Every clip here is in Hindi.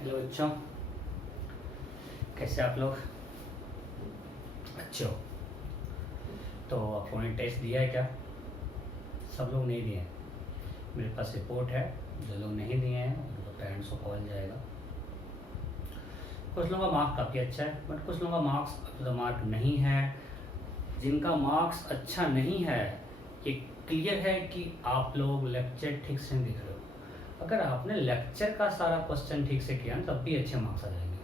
हेलो बच्चों, कैसे आप लोग? अच्छे हो? तो आप लोगों ने टेस्ट दिया है क्या? सब लोग नहीं दिए हैं। मेरे पास रिपोर्ट है, जो लोग नहीं दिए हैं उनको पेरेंट्स को कॉल जाएगा। कुछ लोगों का मार्क्स काफ़ी अच्छा है, बट कुछ लोगों का मार्क्स अप द मार्क नहीं है। जिनका मार्क्स अच्छा नहीं है, ये क्लियर है कि आप लोग लेक्चर ठीक से नहीं देख रहे हो। अगर आपने लेक्चर का सारा क्वेश्चन ठीक से किया तब भी अच्छे मार्क्स आ जाएंगे।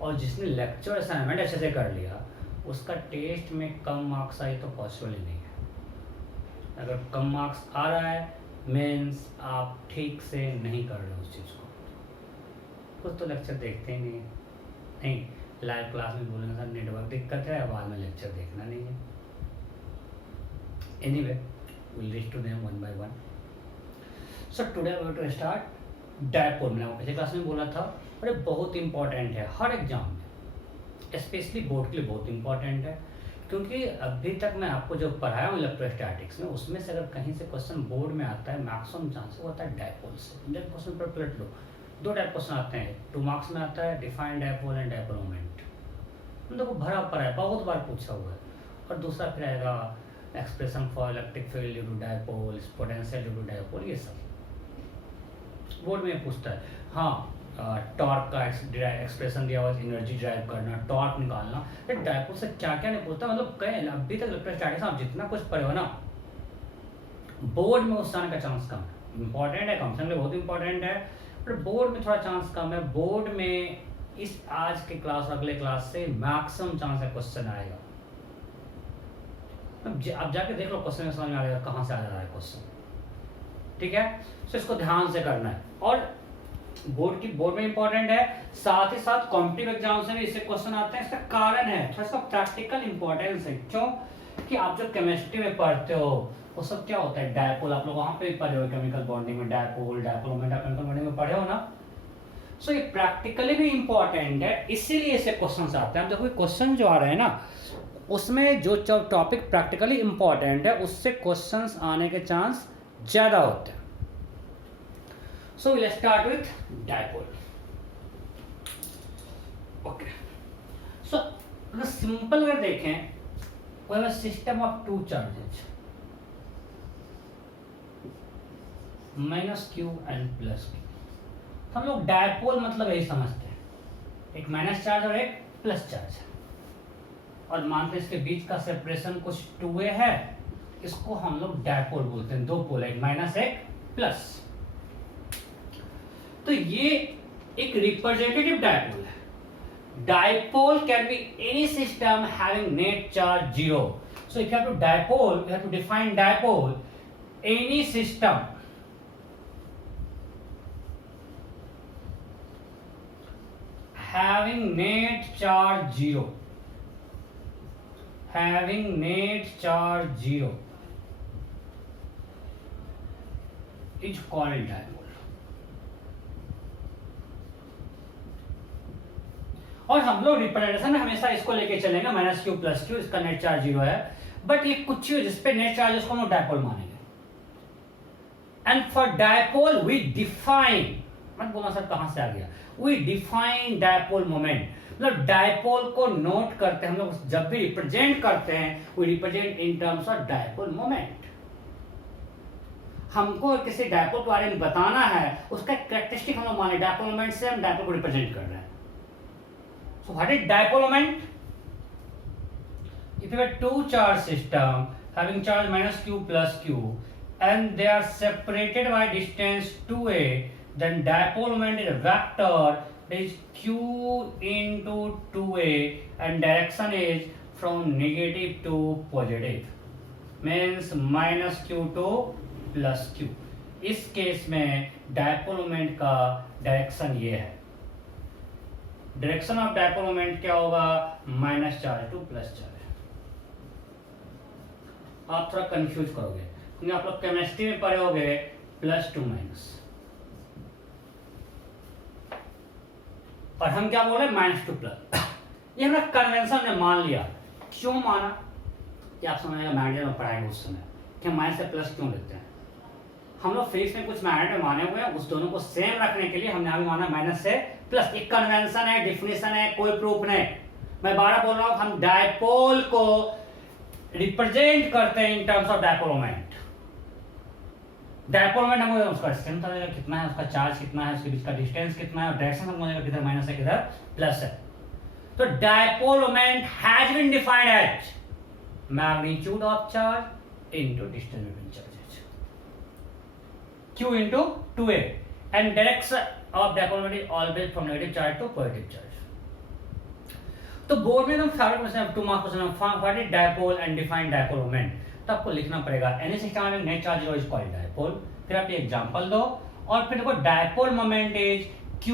और जिसने लेक्चर असाइनमेंट अच्छे से कर लिया, उसका टेस्ट में कम मार्क्स आए तो पॉसिबल ही नहीं है। अगर कम मार्क्स आ रहा है मीन्स आप ठीक से नहीं कर रहे हो उस चीज़ को। कुछ तो लेक्चर देखते ही नहीं लाइव क्लास में बोलेंगे सर नेटवर्क दिक्कत है, बाद में लेक्चर देखना नहीं है। Anyway, will reach to them one by one. So today we to start dipole. मैंने पिछले क्लास में बोला था, और ये बहुत इंपॉर्टेंट है हर एग्जाम में, स्पेशली बोर्ड के लिए बहुत इंपॉर्टेंट है। क्योंकि अभी तक मैं आपको जो पढ़ाया हूँ इलेक्ट्रोस्टैटिक्स में, उसमें से अगर कहीं से क्वेश्चन बोर्ड में आता है, मैक्सिमम चांसेस होता है डायपोल से। इंडियन क्वेश्चन पर पलट लो, दो टाइप क्वेश्चन आते हैं, 2 मार्क्स में आता है defined dipole and dipole moment. देखो भरा पड़ा है, बहुत बार पूछा हुआ है। और दूसरा फिर आएगा expression for electric field due to dipole, potential due to dipole, ये सब बोर्ड में पूछता है। हाँ, टॉर्क का एक्सप्रेशन दिया हुआ, एनर्जी ड्राइव करना, टॉर्क निकालना। फिर डायपोल से क्या क्या नहीं पूछता, मतलब कहीं अभी तक इलेक्ट्रोस्टैटिक्स आप जितना कुछ पढ़े हो ना, बोर्ड में उस आने का चांस कम है। इंपॉर्टेंट है, कम से कम बहुत इंपॉर्टेंट है, पर बोर्ड में थोड़ा चांस कम है। बोर्ड में इस आज के क्लास और अगले क्लास से मैक्सिमम चांस है क्वेश्चन आएगा। अब जाके देख लो, क्वेश्चन में समझ में आ जाएगा कहाँ से आ रहा है क्वेश्चन। ठीक है, तो इसको ध्यान से करना है। और बोर्ड में इंपॉर्टेंट है, साथ ही साथ कॉम्पिटिटिव एग्जाम से भी इससे क्वेश्चन आते हैं। इसका कारण है थोड़ा सा प्रैक्टिकल इंपॉर्टेंस है। क्यों? कि आप जो केमिस्ट्री में पढ़ते हो वो सब क्या होता है, डायपोल। आप लोग वहां पे भी पढ़े हो, केमिकल बॉन्डिंग में डायपोल मोमेंट, आप केमिकल बॉन्डिंग में पढ़े हो ना। सो ये प्रैक्टिकली भी इंपॉर्टेंट है, इसीलिए इसे क्वेश्चन आते हैं। देखो क्वेश्चन जो आ रहे हैं ना, उसमें जो टॉपिक प्रैक्टिकली इंपॉर्टेंट है उससे क्वेश्चंस आने के चांस ज्यादा होते हैं। So we'll start with dipole. Okay. So अगर सिंपल अगर देखें, we have a system of 2 charges, minus Q and plus Q. हम लोग डायपोल मतलब यही समझते हैं, एक माइनस चार्ज और एक प्लस चार्ज, और मानते हैं इसके बीच का सेपरेशन कुछ 2a है, इसको हम लोग डायपोल बोलते हैं। 2 पोल, एक माइनस एक प्लस। तो ये एक रिप्रेजेंटेटिव डायपोल है। Dipole can be any system having net charge 0। So if you have to dipole, you have to define dipole, any system having net charge 0, having net charge 0 is called dipole. और हम लोग रिप्रेजेंटेशन में हमेशा इसको लेके चलेंगे, माइनस क्यू प्लस क्यू, इसका नेट चार्ज 0 है। बट ये कुछ जिसपे नेट चार्ज है उसको हम लोग डायपोल मानेंगे। And for dipole we define, मत बोलना सर कहां से आ गया, वी डिफाइन डायपोल मोमेंट। मतलब डायपोल को नोट करते हैं हम लोग, जब भी रिप्रेजेंट करते हैं we represent in terms of dipole moment. हमको किसी डायपोल के बारे में बताना है, उसका कैरेक्टरिस्टिक हम लोग माने, डायपोल मोमेंट से हम डायपोल को रिप्रेजेंट कर रहे हैं। So what is dipole moment? If you have 2 charge system having charge minus q plus q and they are separated by distance 2a, then dipole moment is a vector that is q into 2a and direction is from negative to positive, means minus q to plus q. इस केस में dipole moment का डायरेक्शन ये है। डायरेक्शन ऑफ डायपोल मोमेंट क्या होगा, minus charge to plus charge. आप थोड़ा कंफ्यूज करोगे क्योंकि आप लोग केमिस्ट्री में पढ़े होगे प्लस टू माइनस, और हम क्या बोल रहे हैं माइनस टू प्लस। ये हमने कन्वेंशन में मान लिया। क्यों माना ये आप समझेगा, मैंडेल में पढ़ाएंगे उस समय कि माइनस से प्लस क्यों लेते हैं। हम लोग फिजिक्स में कुछ मैग्नेट माने हुए हैं, उस दोनों को सेम रखने के लिए हमने अभी माना माइनस से प्लस। एक कन्वेंशन है, डिफिनेशन है, कोई प्रूफ नहीं। मैं बार बोल रहा हूं, हम डायपोल को रिप्रेजेंट करते हैं इन terms of dipole moment. Dipole moment हमको उसका स्ट्रेंथ कितना है, उसका चार्ज कितना है, उसके बीच का डिस्टेंस कितना है, और डायरेक्शन हमको किधर माइनस है किधर प्लस है। तो dipole moment has been defined as magnitude of charge into distance between charges, q into 2a, and direction of dipole moment is always from negative charge to positive charge. तो बोर्ड में एकदम फेवरेट क्वेश्चन है, 2 मार्क्स क्वेश्चन है, what is dipole and define dipole moment. तो आपको लिखना पड़ेगा एनी सिस्टम में net charge is called dipole, फिर आप ये एग्जांपल दो, और फिर देखो dipole moment is q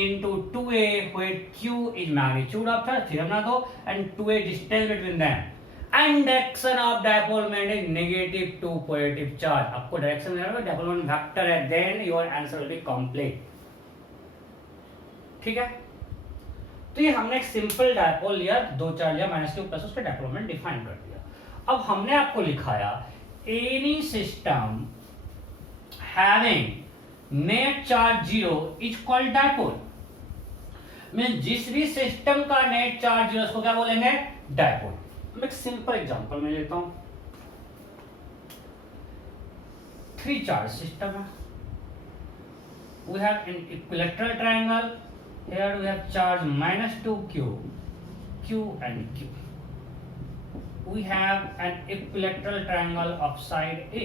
into 2a where q is magnitude of charge, फिर बना दो, and 2a distance between them, and direction of dipole moment is negative to positive charge। आपको डायरेक्शन देना है, dipole moment वेक्टर है, then your answer will be complete। ठीक है, तो ये हमने एक सिंपल डायपोल लिया, 2 चार्ज लिया, माइनस क्यू प्लस, उसका डायपोल मोमेंट डिफाइन कर दिया। अब हमने आपको लिखाया any system having net charge 0 is called dipole. मैं जिस भी सिस्टम का नेट चार्ज 0 उसको क्या बोलेंगे, डायपोल। मैं एक सिंपल एग्जांपल में लेता हूं, 3 चार्ज सिस्टम है, we have an equilateral triangle, here we have charge minus 2q, q and q, we have an equilateral triangle of side A,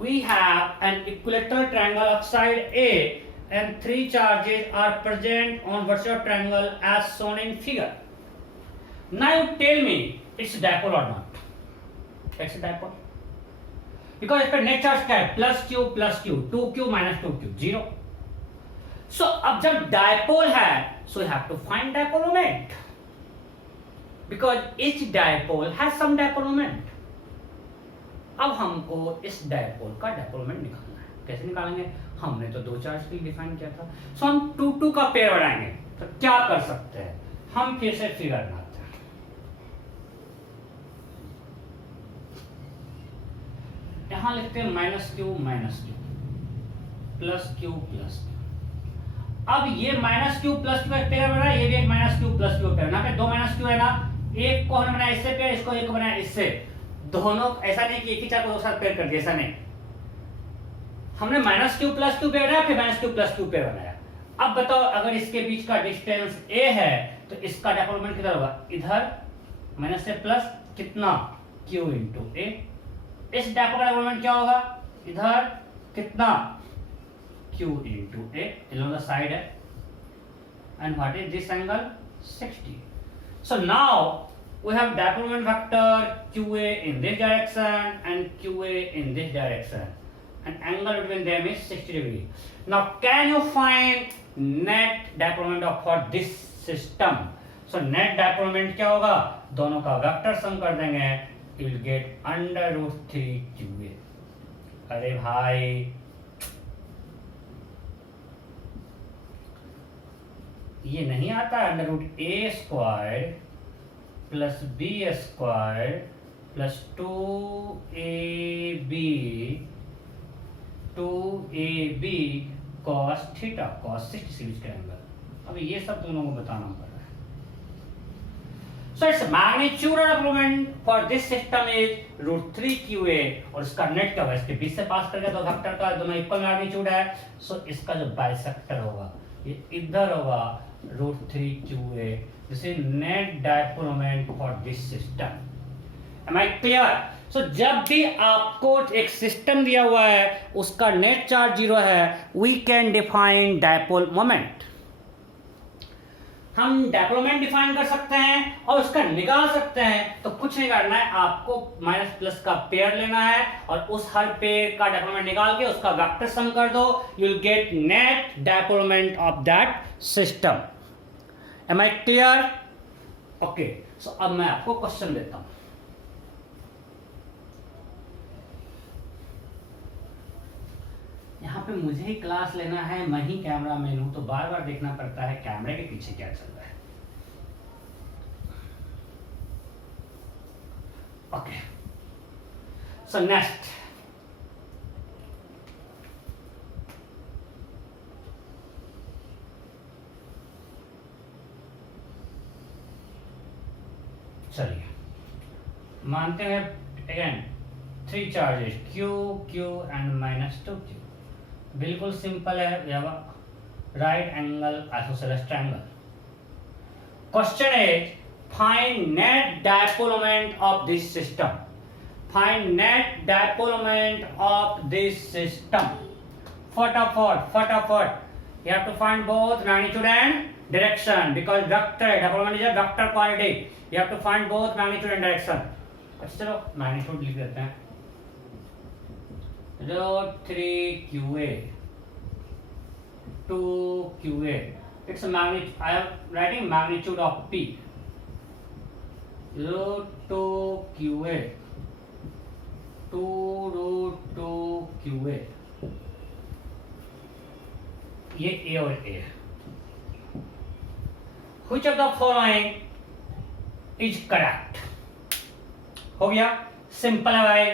we have an equilateral triangle of side A, and 3 charges are present on vertical triangle as shown in figure। Now you tell me it's dipole or not? It's a dipole because इसका नेट चार्ज क्या है, plus Q 2q minus 2q 0। सो अब जब डायपोल है, so you have to find dipole moment because each dipole has some dipole moment. अब हमको इस डायपोल का डायपोल मोमेंट निकालना है। कैसे निकालेंगे, हमने तो 2 चार्ज के लिए डिफाइन किया था, सो हम 2 का पेयर बनाएंगे। तो क्या कर सकते हैं, हम फिर से फिगर बनाते हैं, यहां लिखते हैं minus q plus Q plus Q. अब ये माइनस क्यू प्लस क्यू एक पेयर बना, ये भी एक minus q plus Q pair, ना 2 माइनस क्यू है ना, एक को हमने बनाया इससे पेयर, इसको एक को बनाया इससे, दोनों ऐसा नहीं कि एक ही चार को दो साथ पेयर कर दिया, ऐसा नहीं, हमने minus q plus Q pair बनाया, फिर minus q plus Q pair बनाया। अब बताओ अगर इसके बीच का डिस्टेंस a है तो इसका डायपोल मोमेंट किधर होगा, इधर माइनस से प्लस कितना q इंटू a। इस डायपोल का डायपोल मोमेंट क्या होगा, इधर कितना q into a, along the side है, and what is this angle 60। So now we have dipole moment vector qa in this direction and qa in this direction, and angle between them is 60 degree। Now can you find net dipole moment for this system? So net dipole moment क्या होगा, दोनों का वेक्टर सम कर देंगे, you will get under root 3 qa। अरे भाई ये नहीं आता, under root A square plus B square plus 2ab cos theta cos 60 से बीच का एंगल। अब ये सब तुम लोगों को बताना पड़ रहा है। So its magnitude of moment for this system is root 3 qa, और इसका नेट क्या होगा, इसके बीच से पास करके तो वेक्टर का दोनों इक्वल मैग्नीट्यूड है, सो इसका जो बाइसेक्टर होगा ये इधर होगा root 3 qa। This is net dipole moment for this system. Am I clear? So जब भी आपको एक सिस्टम दिया हुआ है उसका नेट चार्ज 0 है, we can define dipole moment। हम डायपोल मोमेंट डिफाइन कर सकते हैं और उसका निकाल सकते हैं। तो कुछ नहीं करना है, आपको माइनस प्लस का पेयर लेना है और उस हर पेयर का डायपोल मोमेंट निकाल के उसका वेक्टर सम कर दो, you will get net dipole moment of that system. Am I clear? Okay, so अब मैं आपको क्वेश्चन देता हूं। यहाँ पे मुझे ही क्लास लेना है, मैं ही कैमरा मैन हूं, तो बार बार देखना पड़ता है कैमरे के पीछे क्या चल रहा है। ओके, सो नेक्स्ट चलिए मानते हैं again 3 charges Q Q and -2Q। बिल्कुल सिंपल है, we have right angle isosceles triangle. Question is find net dipole moment of this system. Find net dipole moment of this system. फटाफट you have to find both magnitude and direction because vector dipole moment is a vector quantity, you have to find both magnitude and direction। अच्छा चलो मैग्नीट्यूड लिख देते हैं, 3QA 2QA, it's a magnitude, I am writing magnitude of P, 2QA 2√2QA, ये A और A। Which of the following is correct? हो गया, सिंपल है भाई।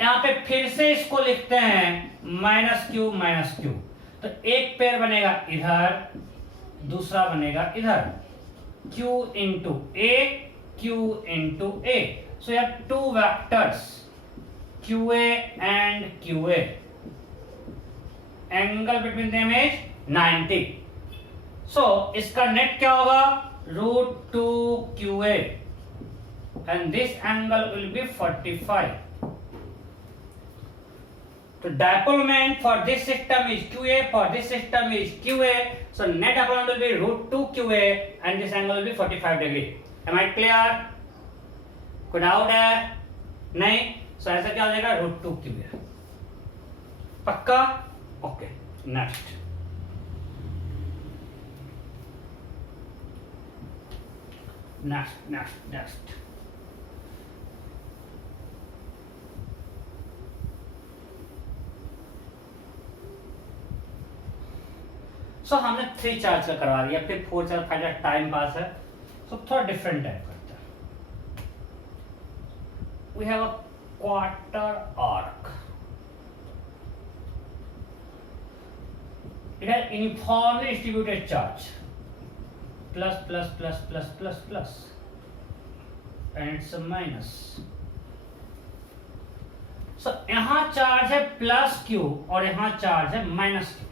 यहाँ पे फिर से इसको लिखते हैं -Q। तो एक पेयर बनेगा इधर, दूसरा बनेगा इधर, Q into A, Q into A। So you have two vectors, QA and QA। Angle between them is 90। सो इसका नेट क्या होगा, √2QA and this angle will be 45। So dipole moment for this system is QA, for this system is QA, so net dipole moment will be √2QA and this angle will be 45 degree। Am I clear? कोई डाउट है? नहीं? सो ऐसा क्या हो जाएगा, √2QA। पक्का? ओके नेक्स्ट सो हमने 3 चार्ज का करवा दिया, फिर 4 चार्ज 5 चार्ज टाइम पास है, सो थोड़ा डिफरेंट टाइप करते हैं। We have a quarter arc, it has uniformly distributed charge, plus and it's a minus। so यहां चार्ज है +Q और यहां चार्ज है -Q,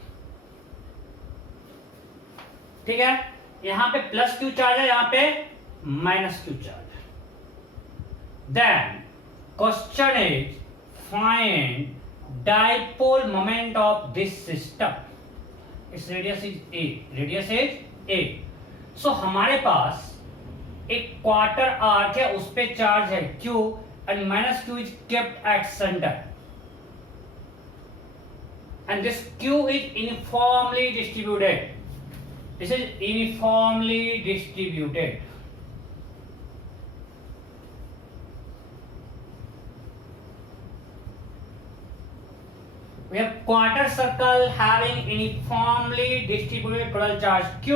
ठीक है। यहां पे +Q चार्ज है, यहां पे -Q चार्ज है। Then question is find dipole moment of this system. इस रेडियस इज A। सो हमारे पास एक क्वार्टर आर्क है, उस पे चार्ज है Q and -Q is kept at centre and this Q is uniformly distributed. This is uniformly distributed. We have quarter circle having uniformly distributed total charge Q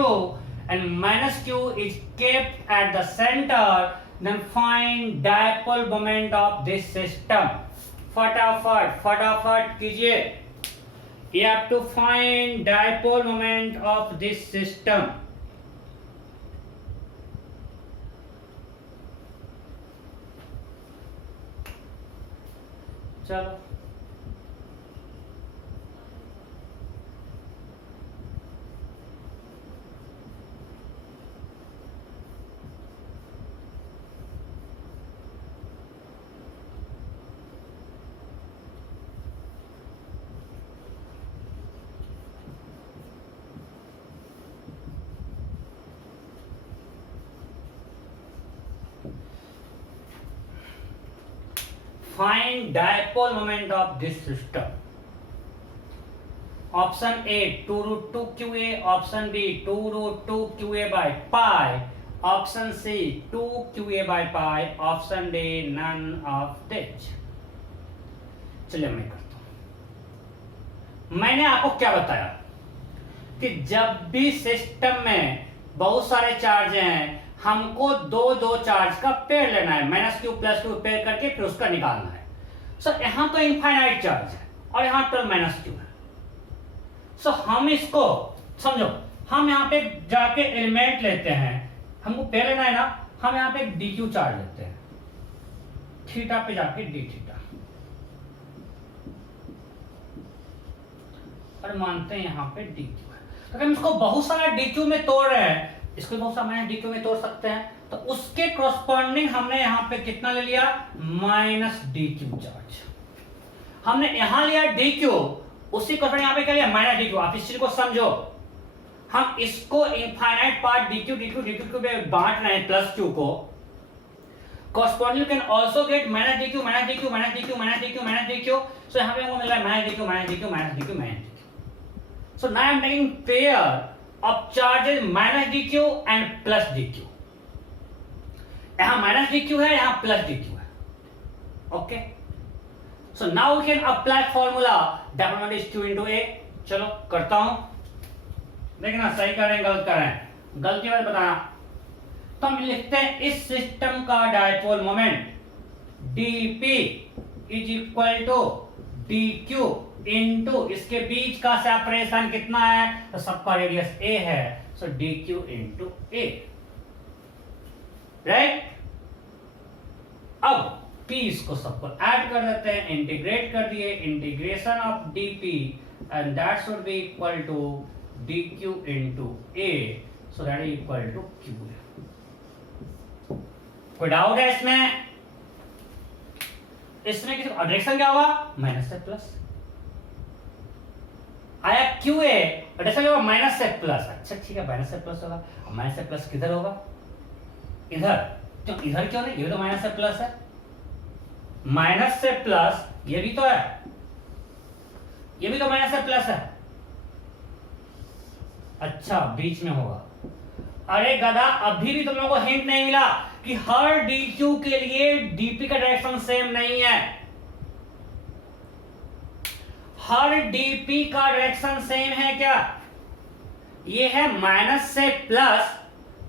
and -Q is kept at the center, then find dipole moment of this system। फटाफट कीजिए, you have to find dipole moment of this system। चलो find dipole moment of this system। Option A 2√2QA, option B 2√2QA by pi, option C 2QA by pi, option D none of this। चलिए मैं करता हूं। मैंने आपको क्या बताया कि जब भी सिस्टम में बहुत सारे चार्ज हैं, हमको दो चार्ज का पेयर लेना है, -Q +Q पेयर करके फिर उसका निकालना है। सो यहाँ तो इनफाइनाइट चार्ज है और यहाँ पर -q है। सो हम इसको समझो, हम यहाँ पे जाके एलिमेंट लेते हैं, हमको पे लेना है ना, हम यहाँ पे dq चार्ज लेते हैं, थीटा पे जाके d थीटा, और मानते हैं यहाँ पे dq है। तो हम इसको बहुत सारा dq में तोड़ रहे हैं, इसको बहुत सारा dq में तोड़ सकते हैं, तो उसके कॉरस्पॉन्डिंग हमने यहाँ पे कितना ले लिया, -dq चार्ज। हमने यहाँ लिया dq, उसी को यहाँ पे क्या लिया, -dq। आप इस चीज को समझो, हम इसको infinite part dq dq dq पे बांट रहे हैं प्लस q को, corresponding can also get -dq -dq -dq -dq -dq, so यहाँ पे हमको मिल रहा है -dq -dq -dq -dq। So now I am taking pair of charges -dq and +dq। यहाँ -dq है, यहाँ +dq है, okay। So now we can apply formula W is q into a। चलो करता हूं, देखना सही करें गलत करें, गलती मत बताना। तो हम लिखते हैं इस सिस्टम का dipole moment dp is equal to dq into इसके बीच का सेपरेशन कितना है, तो सबका रेडियस a है, सो dq इनटू a, राइट। अब p इसको सबको ऐड कर देते हैं, इंटीग्रेट कर दिए, integration of dp and that should be equal to dq into a, so that is equal to q। कोई डाउट है इसमें? इसमें किसी डायरेक्शन क्या होगा, माइनस से प्लस आया, क्यू ए डायरेक्शन क्या होगा, माइनस से प्लस। अच्छा ठीक है, माइनस से प्लस होगा, माइनस से प्लस किधर होगा, इधर, क्यों इधर क्यों नहीं, ये भी तो माइनस से प्लस है, माइनस से प्लस ये भी तो है, ये भी तो माइनस से प्लस है। अच्छा बीच में होगा, अरे गधा अभी भी तुम लोगों को हिंट नहीं मिला कि हर dq के लिए dp का डायरेक्शन सेम नहीं है, हर dp का डायरेक्शन सेम है क्या, ये है माइनस से प्लस,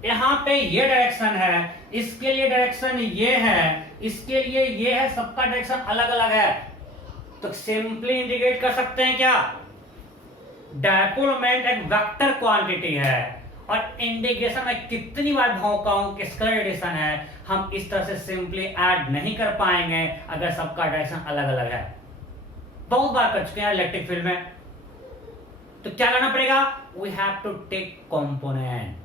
यहां पे ये डायरेक्शन है, इसके लिए डायरेक्शन ये है, इसके लिए ये है, सबका डायरेक्शन अलग अलग है, तो सिंपली इंडिकेट कर सकते हैं क्या, डायपोल मोमेंट एक वेक्टर क्वांटिटी है, और इंटीग्रेशन में कितनी बार भौंकाऊं कि स्केलर एडिशन है, हम इस तरह से सिंपली ऐड नहीं कर पाएंगे अगर सबका डायरेक्शन अलग अलग है। बहुत बार कर चुके हैं इलेक्ट्रिक फील्ड में, तो क्या करना पड़ेगा, we have to take component.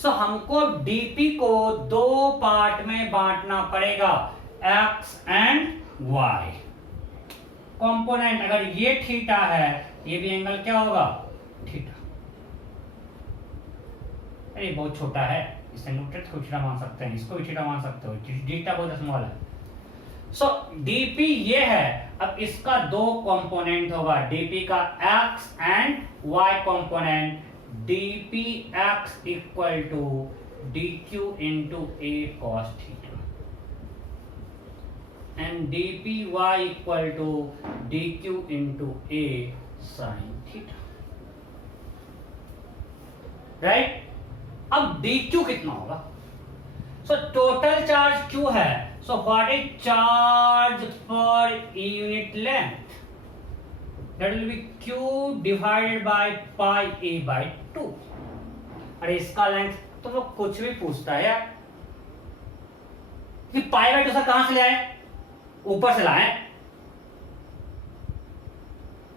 So हमको डीपी को दो पार्ट में बांटना पड़ेगा, एक्स एंड वाई। कंपोनेंट अगर ये थीटा है, ये भी एंगल क्या होगा, थीटा। अरे बहुत छोटा है, इस एंगल को थीटा मान सकते हैं, इसको भी थीटा मान सकते हो, थीटा बहुत स्मॉल है। सो डीपी ये है, अब इसका दो कंपोनेंट होगा, डीपी का x and y component, dp x equal to D Q into a cos theta and dp y equal to D Q into a sine theta, right. अब dq कितना होगा, सो टोटल चार्ज q है, so what is charge per unit length, that will be q divided by pi a by 2। अरे इसका लेंथ तो वो कुछ भी पूछता है यार, कि पाई बाय 2 से कहां से लाए, ऊपर से लाए,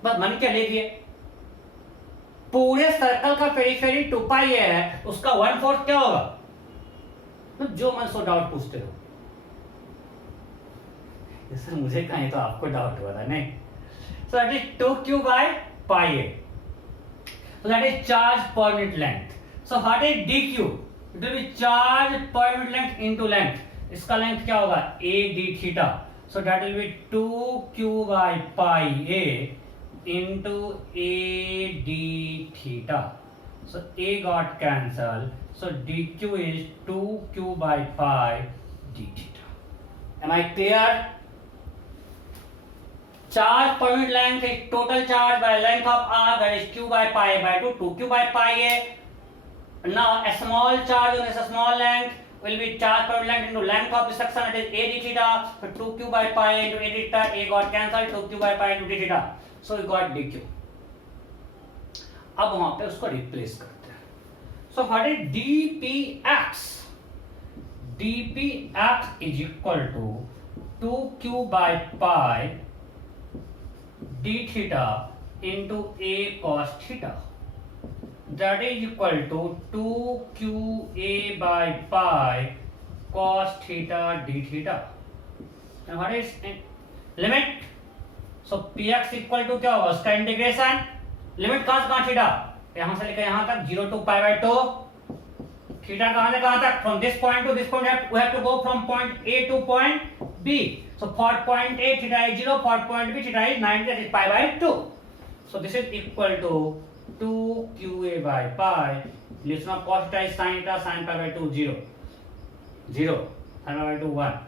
बस मन क्या ले दिए, पूरे सर्कल का पेरिफेरी 2 पाई है, उसका 1/4 क्या होगा, तो जो मन सो डाउट पूछते हो, सर मुझे कहीं तो आपको डाउट हो रहा है, नहीं, सो that is 2q by pi A, so that is charge per unit length. So what is dq, it will B charge per unit length into length, इसका लेंथ क्या होगा, a d theta, so that will B 2q by pi A into a d theta, so a got cancelled, so dq is 2q by pi d theta। am I clear? Charge per unit length is total charge by length of r, that is q by pi by 2, 2q by pi a। now a small charge on this small length will be charge per length into length of the section, that is a d theta. So 2q by pi into a d theta, a got cancelled, 2q by pi into d theta. So we got dq. अब वहां पे उसको रिप्लेस करते हैं. So what is dpx? dpx is equal to 2q by pi d theta into a cos theta. That is equal to 2qa by pi cos theta d theta. And what is limit? So px equal to क्या होगा उसका इंटीग्रेशन. लिमिट कहाँ से थीटा, यहाँ से लेकर यहाँ तक 0 to pi by 2. थीटा कहाँ से कहाँ तक, from this point to this point we have to go from point A to point B. So for point A theta is 0, for point B theta is 90, that is pi by 2. So this is equal to 2qa by pi. Listen of cos theta is sin theta, sin pi by 2 0, 0, sin pi by 2 1,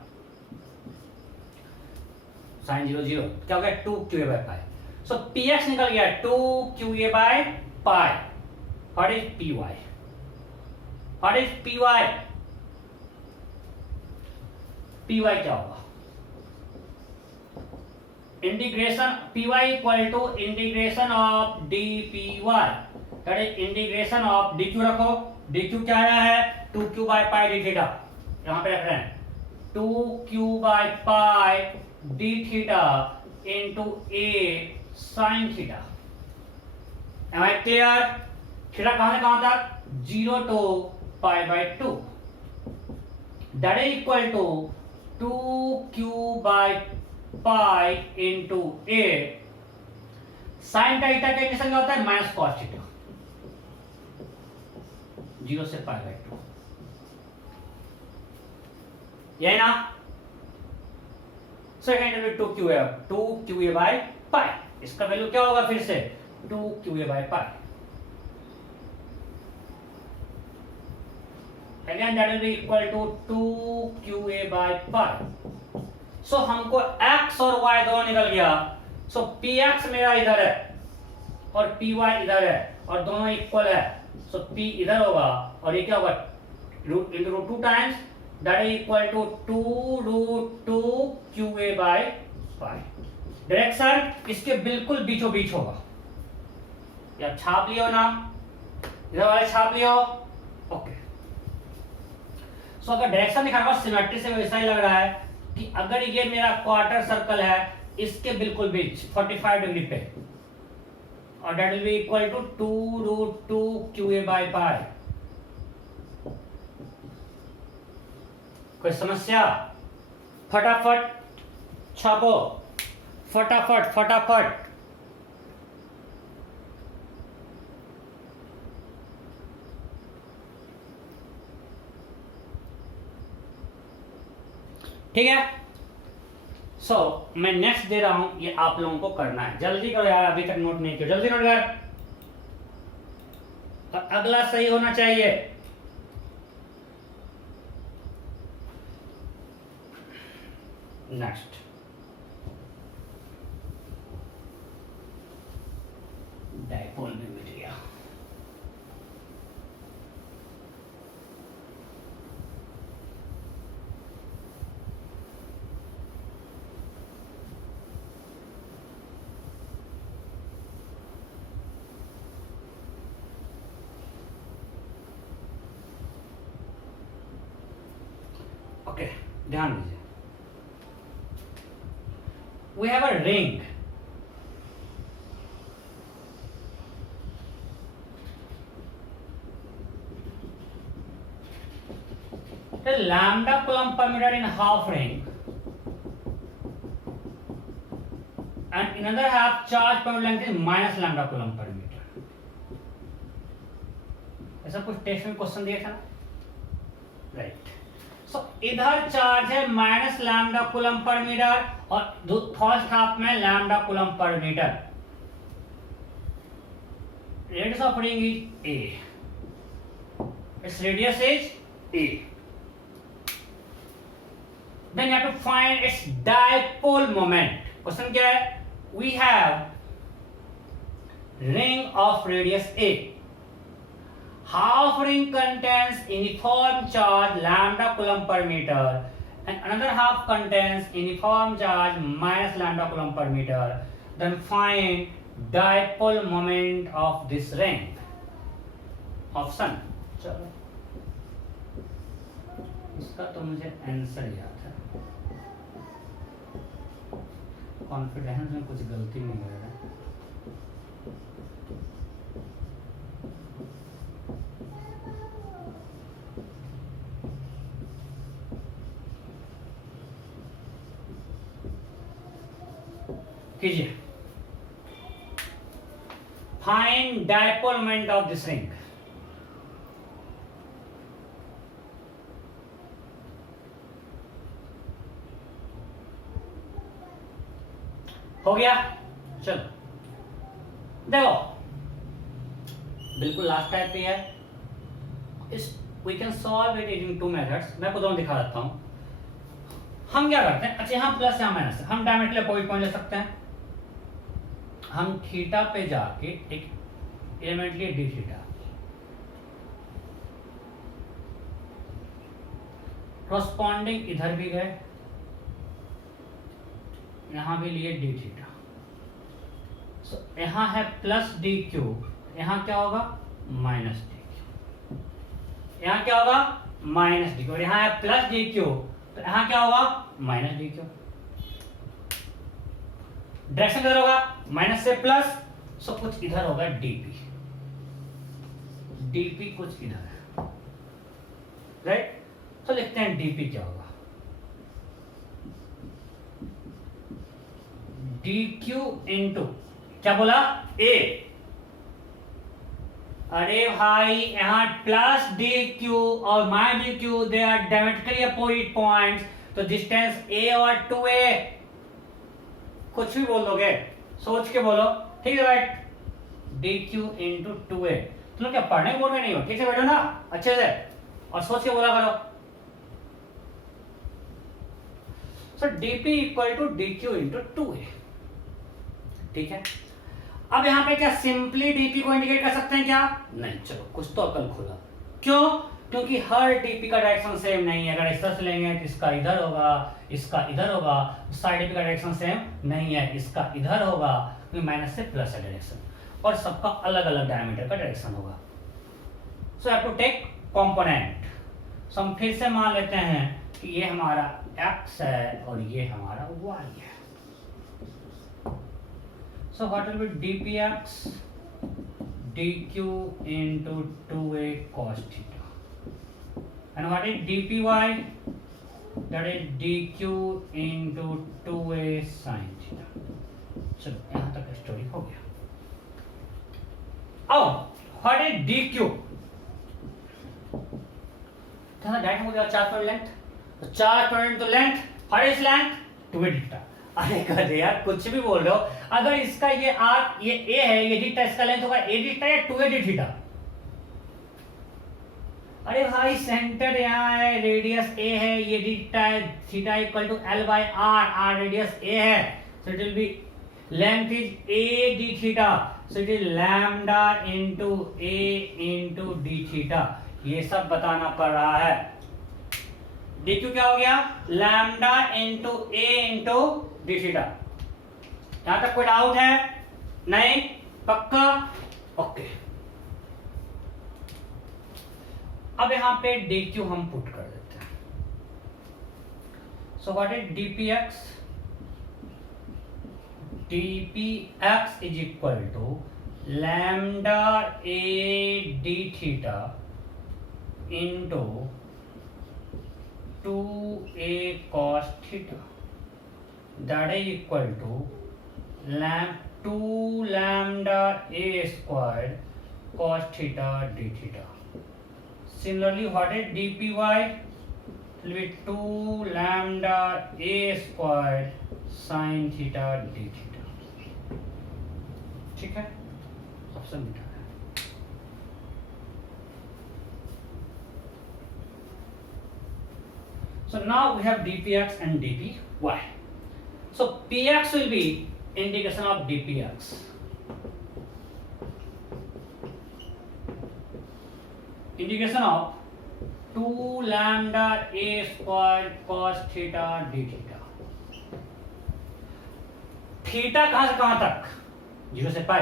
sin 0 0. क्या हो गया 2qa by pi. So px निकल गया 2qa by pi. What is py? What is py? py क्या होगा? Integration py equal to integration of dpy. that is integration of dq रखो. dq क्या आया है 2q by pi d theta. यहां पे रख रहे हैं 2q by pi d theta into a sin theta. Am I clear? Theta कहां से कहां तक 0 to pi by 2. that is equal to 2q by pi into a sin theta का इंटीग्रेशन क्या होता है माइनस cos थीटा 0 से pi by 2. यही ना. सो यहाँ 2qa by pi. इसका वैल्यू क्या होगा फिर से 2qa by pi. Again that will be equal to 2qa by pi. So हमको x और y दोनों निकल गया. So px मेरा इधर है और py इधर है और दोनों इक्वल है. So p इधर होगा और ये क्या होगा root into root 2 times, that is equal to 2 root 2 qa by pi. Direction इसके बिल्कुल बीचों बीच होगा. या छाप लियो ना, इधर वाले छाप लियो. ओके. सो अगर डायरेक्शन दिखाना होगा सिमेट्री से वैसा ही लग रहा है कि अगर ये मेरा क्वार्टर सर्कल है इसके बिल्कुल बीच 45 डिग्री पे और that will be equal to 2 root 2 qa by pi. कोई समस्या? फटाफट छापो, फटाफट फटाफट. ठीक है. सो मैं नेक्स्ट दे रहा हूं, ये आप लोगों को करना है. जल्दी करो यार, अभी तक नोट नहीं किया, जल्दी नोट कर. और अगला सही होना चाहिए. नेक्स्ट डायपोल में मिल गया. ओके, ध्यान दीजिए. We have a ring. The lambda coulomb per meter in half ring and in another half charge per length is minus lambda coulomb per meter. ऐसा कुछ टेस्ट में क्वेश्चन दिया था ना, राइट. सो इधर चार्ज है minus lambda coulomb per metre और फर्स्ट हाफ में lambda coulomb per metre. Radius of ring is a. Its radius is a. Then you have to find its dipole moment. Question क्या है? We have ring of radius a. half ring contains uniform charge lambda coulomb per meter and another half contains uniform charge minus lambda coulomb per meter, then find dipole moment of this ring. Option. चलो इसका तो मुझे आंसर याद है, कॉन्फिडेंस में कुछ गलती नहीं कर रहा। कीजिए, find dipole moment of this ring. हो गया, चलो देखो बिल्कुल लास्ट टाइप पे है। इस we can solve it using two methods. मैं आपको दोनों दिखा देता हूं। हम क्या करते हैं, अच्छा यहाँ प्लस यहाँ माइनस, हम डायमेंशनल पॉइंट ले सकते हैं। हम थीटा पे जाके एक एलिमेंट लिए डी थीटा, कॉरस्पॉन्डिंग इधर भी गए, यहां भी लिए डी थीटा। यहां है प्लस डी क्यू, यहां क्या होगा माइनस डी क्यू, यहां क्या होगा माइनस डी क्यू, और यहां है प्लस डी क्यू, तो यहां क्या होगा माइनस डी क्यू। डायरेक्शन किधर होगा माइनस से प्लस, सो कुछ इधर होगा डीपी, डीपी कुछ इधर है, राइट। तो लिखते हैं डीपी क्या होगा, डी क्यू इंटू क्या बोला ए। अरे भाई यहां प्लस डी क्यू और minus d q they are diametrically opposite points, तो डिस्टेंस ए और 2a, कुछ भी बोल दोगे सोच के बोलो, ठीक है right. D Q into 2a, तुम लोग क्या पढ़ने बोल रहे नहीं हो, ठीक से बैठो ना अच्छे से और सोच के बोला करो। So DP equal to D Q into 2a, ठीक है। अब यहां पे क्या सिंपली डीपी को इंडिकेट कर सकते हैं क्या, नहीं, चलो कुछ तो अकल खुला। क्यों, क्योंकि हर डीपी का डायरेक्शन सेम नहीं है। अगर इस तरह से लेंगे तो इसका इधर होगा, इसका इधर होगा, साइड डीपी का डायरेक्शन सेम नहीं है, इसका इधर होगा क्योंकि माइनस से प्लस है डायरेक्शन, और सबका अलग अलग डायमीटर का डायरेक्शन होगा। So have to take component. So हम फिर से मान लेते हैं कि ये हमारा x है और ये हमारा y है। So what will be dpx dq into 2a cos theta, and what is dpy, that is dq into 2a sin theta। चलो यहां तक स्टोरी हो गया। अब what is dq, तो डायरेक्ट हो गया 4 लेंथ, तो 4 तो length, what is length 2a theta। अरे कर यार कुछ भी बोल रहे हो, अगर इसका ये आर ये ए है, ये थीटा, इसका लेंथ होगा ए थीटा या 2a थीटा। अरे भाई सेंटर यहाँ है, रेडियस ए है, ये थीटा है, theta equal to L by R, R radius A है, so it will be length is A D theta, so it is lambda into A into D theta. ये सब बताना पड़ रहा है। डी क्यू क्या हो गया, lambda into A into D theta. यहां तक कोई डाउट है, नहीं, पक्का, ओके। अब यहां पे डी क्यू हम पुट कर देते हैं। So what is DPX, DPX is equal to lambda A D theta into 2a cos theta, that is equal to 2 lambda a squared cos theta d theta. Similarly, what is dpy? It will be 2 lambda a squared sin theta d theta. ठीक है, ऑप्शन मिटा है। So now we have dpx and dpy. So px will be integration of dpx integration of 2 lambda A square cos theta D theta. Theta कहां से कहां तक? 0 से पाई।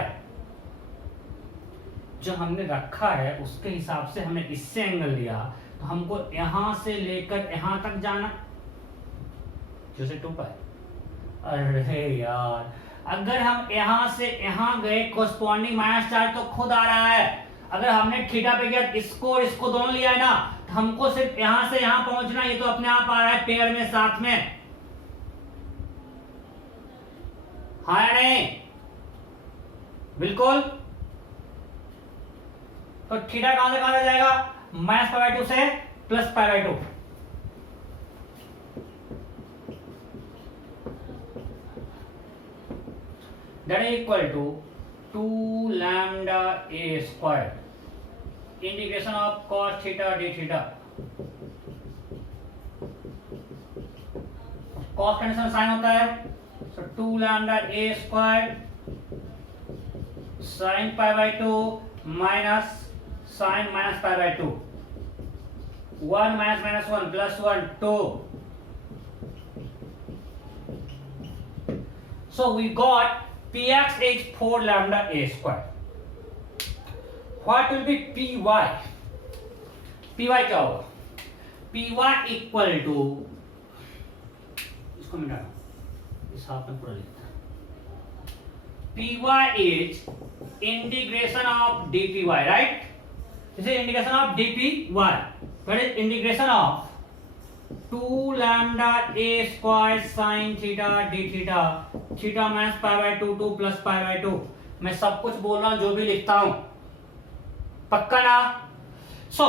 जो हमने रखा है उसके हिसाब से हमने इससे एंगल लिया, तो हमको यहां से लेकर यहां तक जाना, 0 से 2 पाई। अरे यार, अगर हम यहां से यहां गए कोस्पॉन्डिंग माइनस चार्ज तो खुद आ रहा है। अगर हमने थीटा पे किया इसको और इसको दोनों लिया है ना, तो हमको सिर्फ यहां से यहां पहुंचना, ये तो अपने आप आ रहा है पेयर में साथ में। हाँ या नहीं? बिल्कुल। तो थीटा कहां से कहां जाएगा? -π/2 से +π/2। that is equal to 2 lambda a square integration of cos theta d theta। cos condition sine होता है, so 2 lambda a square sin π/2 minus sin minus π/2, 1 minus minus 1 plus 1 2। so we got Px is 4 lambda a square। What will be Py? Py क्या होगा? Py equal to, इसको मिटा इस हाथ में पूरा लिखता है। Py is integration of dpy, right? This is integration of dpy. That is integration of 2 lambda a square sin theta d theta, theta minus π/2 2 plus π/2। मैं सब कुछ बोल रहा हूं, जो भी लिखता हूं, पक्का ना? So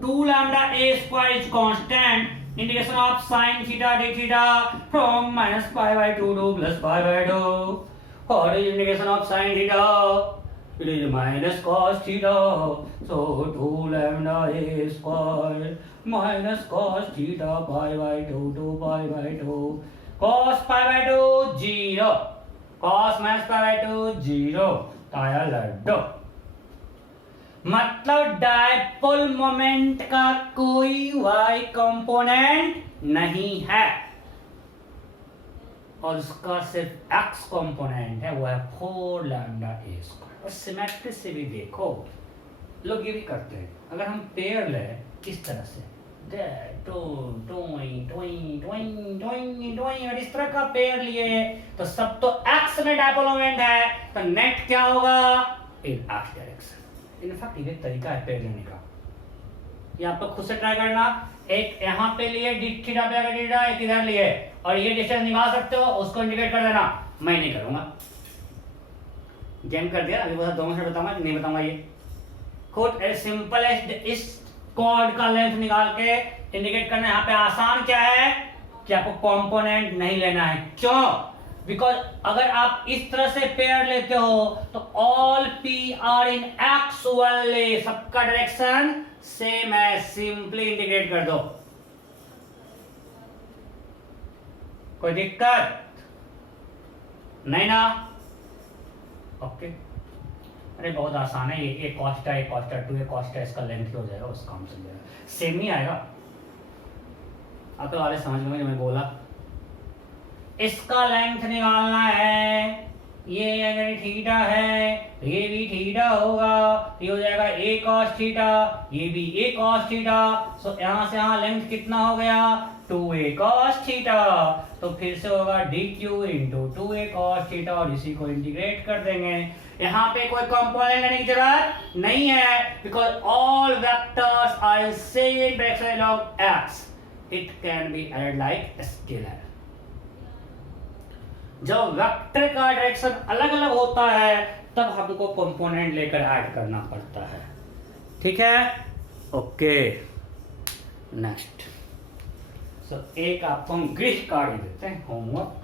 2 lambda A square is constant, integration of sin theta d theta from -π/2 to +π/2। और integration of sin theta, it is minus cos theta, so 2 lambda a square minus cos theta π/2 to π/2। cos π/2 0, cos minus π/2 0, आया लड्डू। मतलब डायपोल मोमेंट का कोई y कंपोनेंट नहीं है, और उसका सिर्फ x कंपोनेंट है, वो है 4 लैम्डा ए स्क्वायर। और सिमेट्री से भी देखो, लोग ये भी करते हैं, अगर हम पेयर ले इस तरह से और इस तरह का पेयर लिए, तो सब तो x में डायपोल मोमेंट है, तो नेट क्या होगा? इन x डायरेक्शन। इनफैक्ट ये तरीका है पेयर लेने का, ये आप लोग खुद से ट्राई करना। एक यहाँ पे लिए थीटा पे अगर थीटा, एक इधर लिए, और ये डिस्टेंस निकाल सकते हो, उसको इंडिकेट कर देना। मैं नहीं करूंगा, जैम कर दिया। अभी बता 2 मिनट बताऊंगा, नहीं बताऊंगा। ये खुद एज सिंपल एज इस कॉर्ड का लेंथ निकाल के इंडिकेट करना। यहाँ पे आसान क्या है कि आपको कंपोनेंट नहीं लेना है। क्यों? बिकॉज अगर आप इस तरह से पेयर लेते हो तो all p are in x only, सबका डायरेक्शन सेम है, सिंपली इंडिकेट कर दो। कोई दिक्कत नहीं ना? ओके। अरे बहुत आसान है ये, एक कॉस्टा एक कॉस्टा 2 एक कॉस्टा, इसका लेंथ हो जाएगा, उस काम से जाएगा, सेम ही आएगा। आप तो वाले समझ में मैं बोला, इसका लेंथ निकालना है। ये अगर थीटा है तो ये भी थीटा होगा, ये हो जाएगा a cos थीटा, ये भी a cos थीटा। सो यहाँ से यहाँ लेंथ कितना हो गया? 2a cos theta. तो फिर से होगा dq into 2a cos theta, और इसी को इंटीग्रेट कर देंगे। यहाँ पे कोई कंपोनेंट लेने की जरूरत नहीं है, because all vectors are same direction of x, it can be added like scalar. जब वेक्टर का डायरेक्शन अलग अलग होता है तब हमको कंपोनेंट लेकर ऐड करना पड़ता है। ठीक है? Okay, next. सो एक आपको हम गृह कार्य देते हैं, होमवर्क।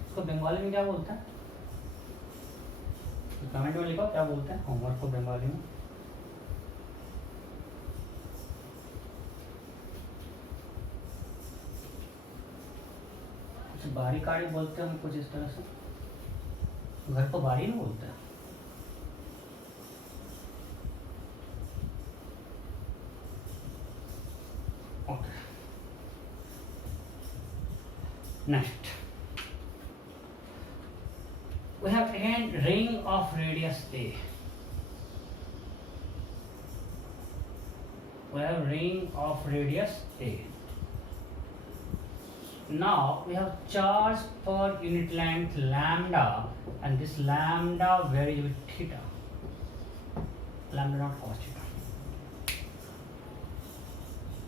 इसको बंगाली में क्या बोलते हैं? कमेंट में लिखो क्या बोलते हैं होमवर्क को बंगाली में। बारी कार्य बोलते हैं कुछ इस तरह से, घर को बारी में बोलते हैं। Next, we have again ring of radius A. We have ring of radius A. Now we have charge per unit length lambda, and this lambda varies with theta. Lambda not cos theta.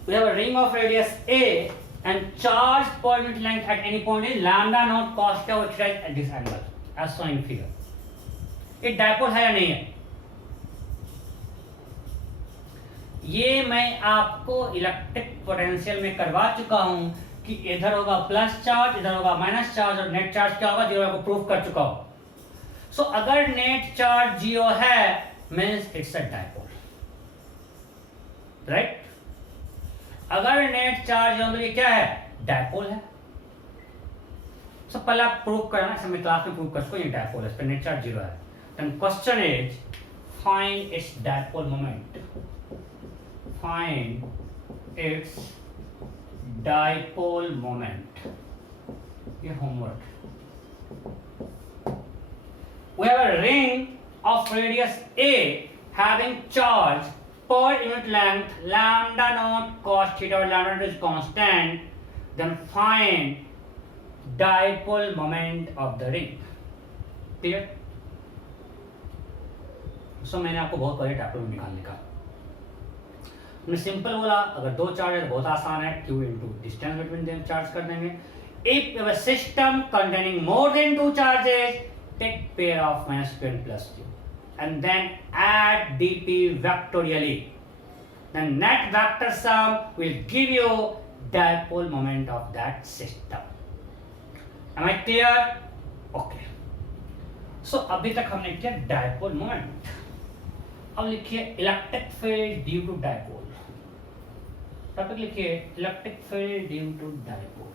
We have a ring of radius A, and charge per unit length at any point is lambda not cos theta, which is at this angle, as shown in figure. ये डायपोल है या नहीं है? ये मैं आपको इलेक्ट्रिक पोटेंशियल में करवा चुका हूं कि इधर होगा प्लस चार्ज, इधर होगा माइनस चार्ज, और नेट चार्ज क्या होगा, जीरो, को प्रूफ कर चुका हूं. सो अगर नेट चार्ज जीरो है means it's a dipole, right? अगर नेट चार्ज है तो ये क्या है, डायपोल है. सो पहले आप प्रूव करना, समय क्लास में प्रूव कर सको ये डायपोल है, इस पर नेट चार्ज जीरो है. Then question is find its dipole moment. Find its dipole moment. ये homework. We have a ring of radius A having charge per unit length lambda naught cos theta, where lambda is constant. Then find dipole moment of the ring. Clear? So मैंने आपको बहुत बड़े dipole निकालने का. हमने सिंपल बोला, अगर दो चार्ज है तो बहुत आसान है, q into distance between them charge कर देंगे. If you have a system containing more than two charges, take pair of minus q and plus q and then add dp vectorially. The net vector sum will give you dipole moment of that system. Am I clear? Okay. So अभी तक हमने किया dipole moment. अब लिखिए electric field due to dipole. Topic लिखिए electric field due to dipole.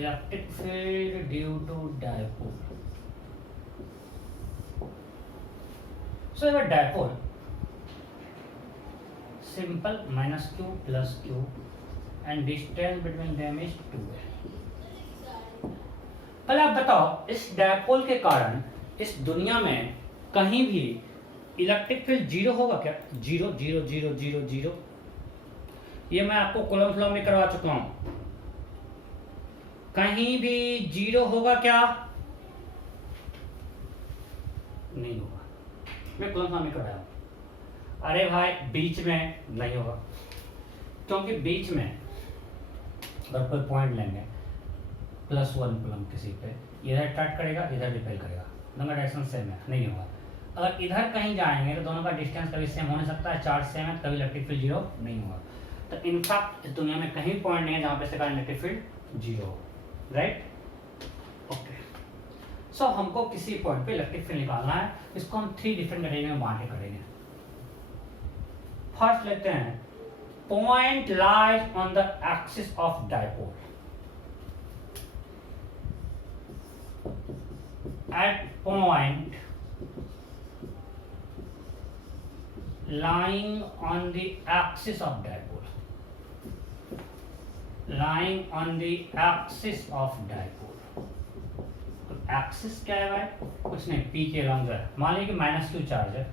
Electric field due to dipole. So अगर dipole simple minus q plus q and distance between them is 2 है. पहले आप बताओ इस डायपोल के कारण इस दुनिया में कहीं भी इलेक्ट्रिक फील्ड जीरो होगा क्या? Zero zero zero zero zero. ये मैं आपको कॉलम फ्लो में करवा चुका हूं. कहीं भी जीरो होगा क्या? नहीं होगा. मैं कॉलम फ्लो में करवाया हूं. अरे भाई बीच में नहीं होगा, क्योंकि बीच में अगर कोई पॉइंट लेंगे +1 कूलम किसी पे, इधर स्टार्ट करेगा इधर रिपेल करेगा, दोनों डायरेक्शन सेम है, नहीं होगा. अगर इधर कहीं जाएंगे तो दोनों का डिस्टेंस कभी सेम हो नहीं सकता है, चार्ज सेम है, कभी इलेक्ट्रिक फील्ड जीरो नहीं होगा. तो इनफैक्ट इस दुनिया में कहीं पॉइंट नहीं है जहाँ पे इसका इलेक्ट्रिक फील्ड जीरो हो, राइट? ओके. सो हमको किसी पॉइंट पे इलेक्ट्रिक फील्ड निकालना है. इसको हम 3 डिफरेंट कैटेगरी में बांट के करेंगे. फर्स्ट लेते हैं point lies on the axis of dipole. At point lying on the axis of dipole. Lying on the axis of dipole. तो एक्सिस क्या है भाई? कुछ नहीं, पी के लॉन्ग है. मान लीजिए कि -q चार्ज है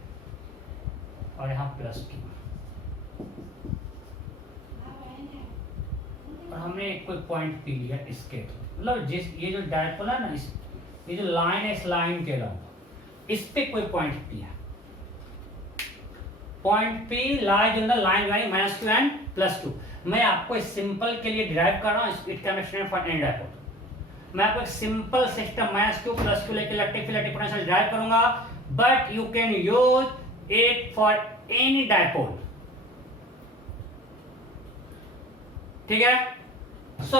और यहाँ +q, और हमने कोई पॉइंट पी लिया इसके, मतलब जिस ये जो डायपोल है ना, इस ये जो लाइन है, इस लाइन के लॉन्ग, इस पे कोई पॉइंट पी है. Point P lies on the line line -q and +q. मैं आपको इस सिंपल के लिए डिराइव कर रहा हूँ. It can be student for any dipole. मैं आपको एक सिंपल सिस्टम -q +q लेके electric field electric potential derive करूंगा, but you can use it for any dipole. ठीक है? सो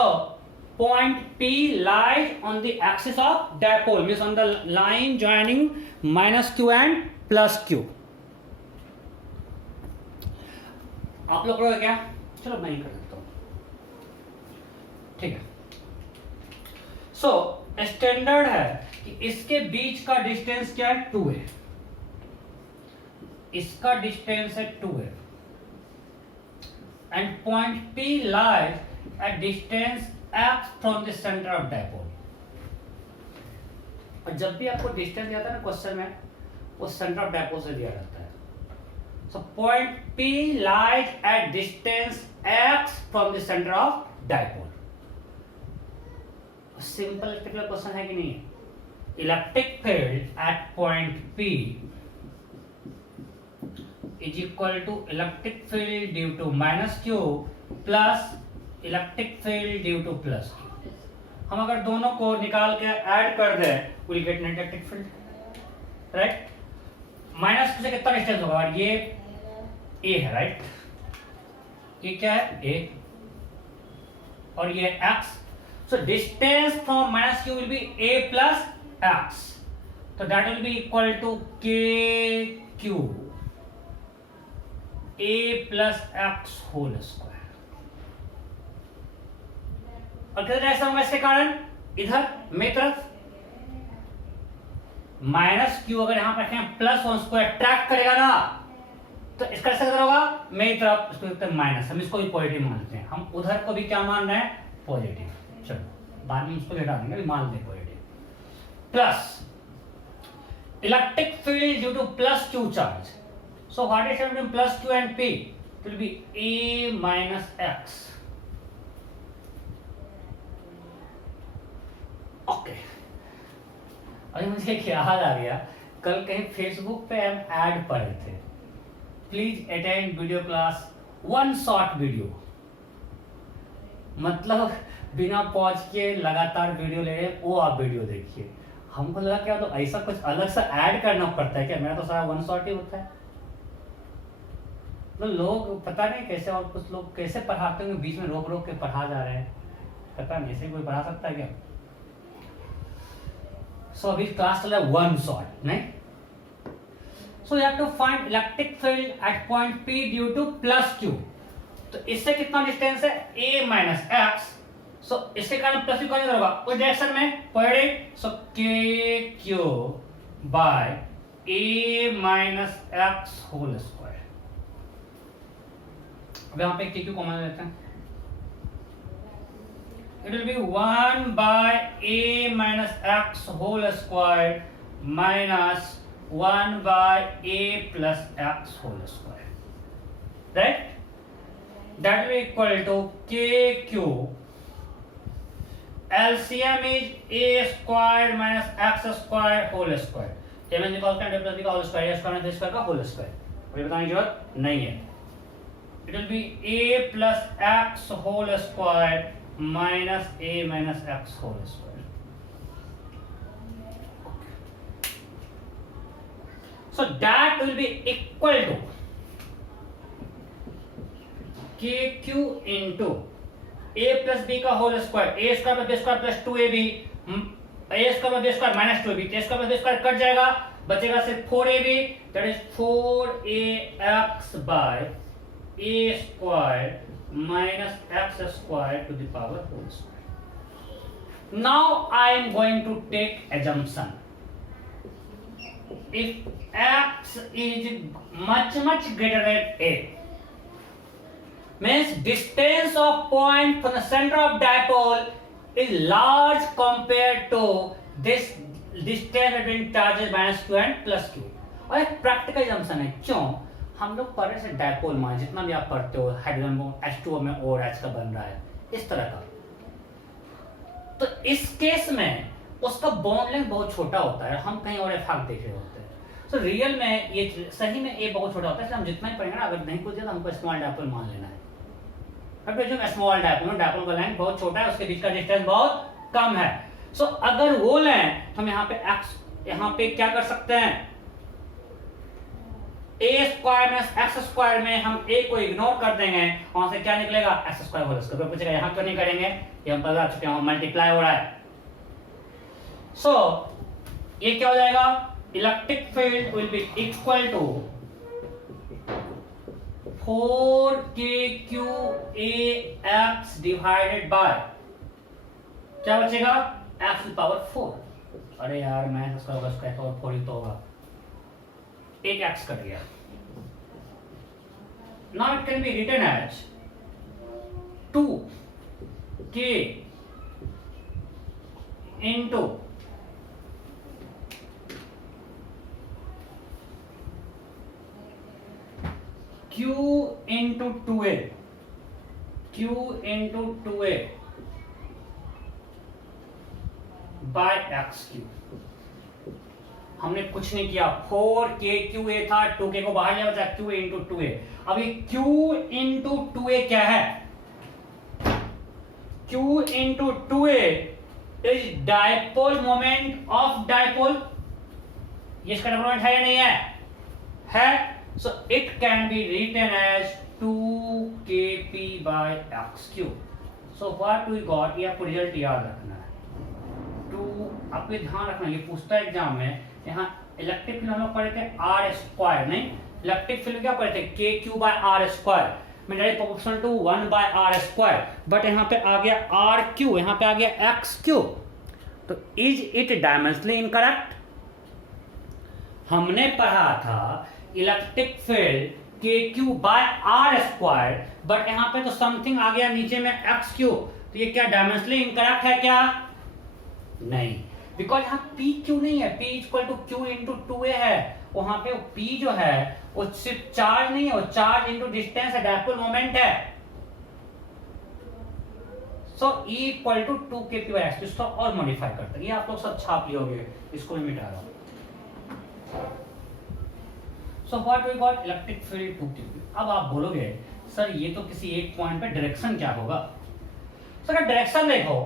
point P lies on the axis of dipole, means on the line joining -q and +q. आप लोग करोगे क्या? चलो मैं ही कर देता हूं. ठीक है. सो स्टैंडर्ड है कि इसके बीच का डिस्टेंस क्या है 2a, इसका डिस्टेंस है 2a and point P lies at distance x from the centre of dipole. और जब भी आपको डिस्टेंस दिया था ना क्वेश्चन में, वो सेंटर ऑफ डायपोल से दिया जाता है। सो point P lies at distance x from the centre of dipole. Simple electrical question है कि नहीं? Electric field at point P is equal to electric field due to minus Q plus electric field due to plus Q। हम अगर दोनों को निकाल के ऐड कर दें, will get net electric field, right? Minus से कितना डिस्टेंस होगा? ये a है, राइट? ये क्या है? a और ये x। So distance from minus Q will be a plus x. So that will be equal to kq a plus x whole square. और कितना ऐसा होगा इसके कारण? इधर मेरी तरफ माइनस क्यू अगर यहां पर रखें प्लस वन स्क्वायर ट्रैक करेगा ना, तो इसका कैसे होगा? मेरी तरफ इसको लिखते हैं माइनस, हम इसको भी पॉजिटिव मानते हैं। हम उधर को भी क्या मान रहे हैं? पॉजिटिव। चलो बाद में इसको घटा देंगे, मान लें positive. Plus electric field due to plus q charge. So what is between plus Q and P? It will B a minus x। Okay, अभी मुझे याद आ गया, कल कहीं फेसबुक पे हम ऐड पढ़े थे, please attend video class, one short video. मतलब बिना पॉज के लगातार वीडियो ले रहे, वो आप वीडियो देखिए। हमको लगा क्या तो ऐसा कुछ अलग सा ऐड करना पड़ता है क्या? मेरा तो सारा वन शॉट ही होता है। तो लोग पता नहीं कैसे, और कुछ लोग कैसे पढ़ाते होंगे, बीच में रोक रोक के पढ़ा जा रहे हैं, पता नहीं ऐसे कोई पढ़ा सकता है क्या? सो अभी क्लास चल रहा है वन शॉट, नहीं? So you have to find electric field at point P due to plus Q। तो इससे कितना डिस्टेंस है? a minus x. सो इसके कारण प्लस Q कौन होगा? उस डायरेक्शन में positive. So kq by a minus x whole square. अब यहाँ पे kq कॉमन लेते हैं, it will be 1 by a minus x whole square minus 1 by a plus x whole square, right? That will be equal to kq. LCM is a square minus x square whole square. a में निकालते हैं plus b का whole square, a square minus b square का whole square। और ये बताने की जरूरत नहीं है। It will be a plus x whole square minus a minus x whole square. So that will be equal to kq into a plus b का whole square, a square plus b square plus 2ab, a square plus b square minus 2ab, a square plus b square cut जाएगा, बचेगा सिर्फ 4ab, that is 4ax by a square minus x square to the power whole square. Now I am going to take assumption. If x is much greater than a, means distance of point from the center of dipole is large compared to this distance between charges minus q and plus q. और एक प्रैक्टिकल assumption है, क्यों? हम लोग पढ़े से डायपोल मान, जितना भी आप पढ़ते हो हाइड्रोजन बॉन्ड H2O में और H का बन रहा है इस तरह का, तो इस केस में उसका बॉन्ड लेंथ बहुत छोटा होता है, हम कहीं और इफेक्ट देख रहे होते हैं। सो रियल में ये सही में ए बहुत छोटा होता है, इसलिए हम जितना ही पढ़ेंगे ना, अगर नहीं कुछ दिया तो हमको स्मॉल डायपोल मान लेना है। स्मॉल डायपोल, डायपोल का लेंथ बहुत छोटा है, उसके बीच का डिस्टेंस बहुत कम है। सो अगर वो लें तो हम यहाँ पे x, यहाँ पे क्या कर सकते हैं? a square minus x square में हम a को इग्नोर कर देंगे, वहां से क्या निकलेगा? x square whole square. पूछेगा यहाँ क्यों नहीं करेंगे? ये हम पता चुके हैं, मल्टीप्लाई हो रहा है। सो ये क्या हो जाएगा? Electric field will be equal to 4kqax divided by क्या बचेगा? x की पावर 4। अरे यार मैं इसका होगा, इसका पावर 4 ही तो होगा, एक x कट गया। Now it can be written as 2k into q into 2a, q into 2a by x cube। हमने कुछ नहीं किया, 4k था, 2k को बाहर लिया, बचा q into 2a। अब ये q into 2a क्या है? q into 2a is dipole moment of dipole। ये इसका dipole moment है या नहीं है? है। So it can be written as 2kp by x cube। So what we got, ये आपको रिजल्ट याद रखना है। आपको ध्यान रखना, ये पूछता है एग्जाम में, यहाँ इलेक्ट्रिक फील्ड हम लोग पढ़े थे आर स्क्वायर, नहीं इलेक्ट्रिक फील्ड क्या पढ़े थे, k q by r square, में direct proportional to 1 by r square, but यहाँ पे आ गया आर क्यू, यहाँ पे आ गया एक्स क्यू। तो इज इट डायमेंशनली इनकरेक्ट? हमने पढ़ा था electric field k q by r square, but यहाँ पे तो समथिंग आ गया नीचे में एक्स क्यू, तो ये क्या डायमेंशनली इनकरेक्ट है क्या? नहीं, बिकॉज यहाँ पी क्यू नहीं है, p equal to q into 2a है, वहां पे पी जो है वो सिर्फ चार्ज नहीं है, वो चार्ज इंटू डिस्टेंस है, डायपोल मोमेंट है। So E equal to 2kp by x, इसको और मॉडिफाई करते हैं, ये आप लोग सब छाप लियोगे, इसको मैं मिटा रहा हूं। So what we got, electric field 2kp। अब आप बोलोगे सर ये तो किसी एक पॉइंट पे डायरेक्शन क्या होगा? सर डायरेक्शन देखो,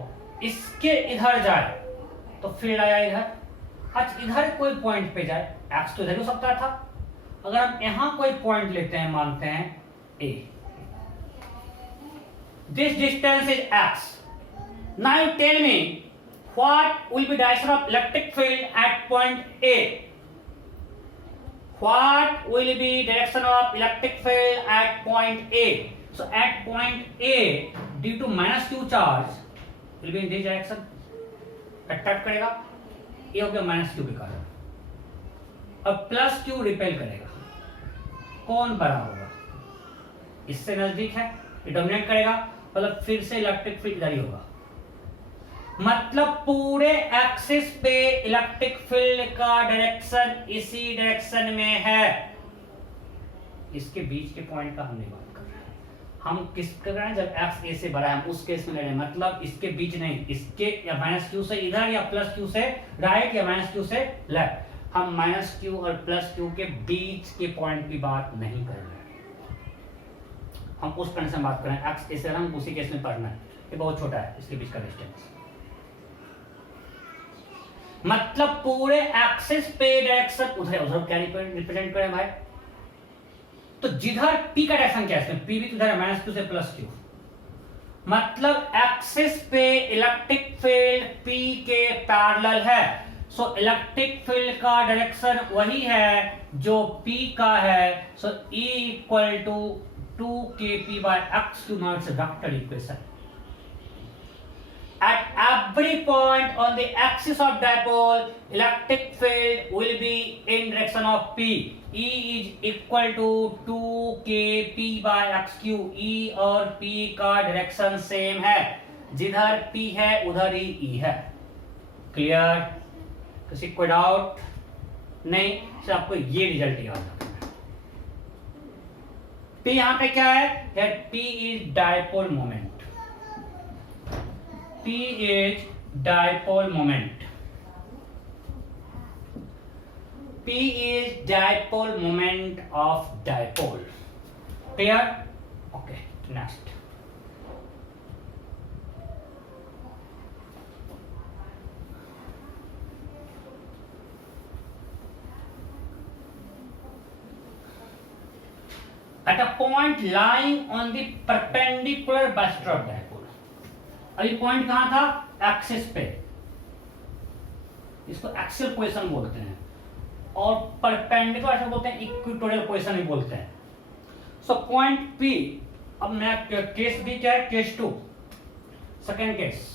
इसके इधर जाए तो फील्ड आया इधर, आज इधर कोई पॉइंट पे जाए, एक्स तो इधर हो सकता था। अगर हम यहां कोई पॉइंट लेते हैं, मानते हैं A, this distance is X. Now you tell me what will be direction of electric field at point A? What will be direction of electric field at point A? So at point A, due to minus Q charge will be in this direction, attract करेगा, ये हो गया माइनस क्यू के कारण, और प्लस क्यू रिपेल करेगा। कौन बड़ा होगा? इससे नजदीक है, ये डोमिनेट करेगा, मतलब फिर से इलेक्ट्रिक फील्ड इधर ही होगा। मतलब पूरे एक्सिस पे इलेक्ट्रिक फील्ड का डायरेक्शन इसी डायरेक्शन में है। इसके बीच के पॉइंट का हम नहीं बात कर रहे हैं, हम किस कर रहे हैं, जब एक्स ए से बड़ा है हम उस केस में ले रहे हैं, मतलब इसके बीच नहीं, इसके या माइनस क्यू से इधर या प्लस क्यू से राइट या माइनस क्यू से लेफ्ट। हम माइनस क्यू और प्लस क्यू के बीच के पॉइंट की बात नहीं कर रहे हैं, हम उस कंडीशन में बात कर रहे हैं, एक्स ए से हम उसी केस में पढ़ना है, ये बहुत छोटा है इसके बीच का डिस्टेंस। मतलब पूरे एक्सिस पे डायरेक्शन उधर उधर क्या रिप्रेजेंट करें भाई? तो जिधर P का डायरेक्शन क्या है, इसमें P भी तो इधर है, माइनस क्यू से प्लस क्यू, मतलब एक्सिस पे इलेक्ट्रिक फील्ड P के पैरेलल है। सो इलेक्ट्रिक फील्ड का डायरेक्शन वही है जो P का है। So E equal to 2kp by x cube, now it's a vector equation. At every point on the axis of dipole, electric field will be in direction of P. E is equal to 2kp by x cube. E और P का डायरेक्शन सेम है, जिधर P है उधर ही E है। क्लियर? किसी कोई डाउट नहीं? सिर्फ आपको ये रिजल्ट याद रखना है। P यहाँ पे क्या है? P is dipole moment. P is dipole moment. P is dipole moment of dipole. Clear? Okay, next. At a point lying on the perpendicular bystander of dipole. अभी पॉइंट कहां था? एक्सिस पे, इसको एक्सियल पोजीशन बोलते हैं, और परपेंडिकुलर ऐसा बोलते हैं, इक्वेटोरियल पोजीशन ही बोलते हैं। सो पॉइंट P, अब मैं केस B क्या है? Case 2, second case.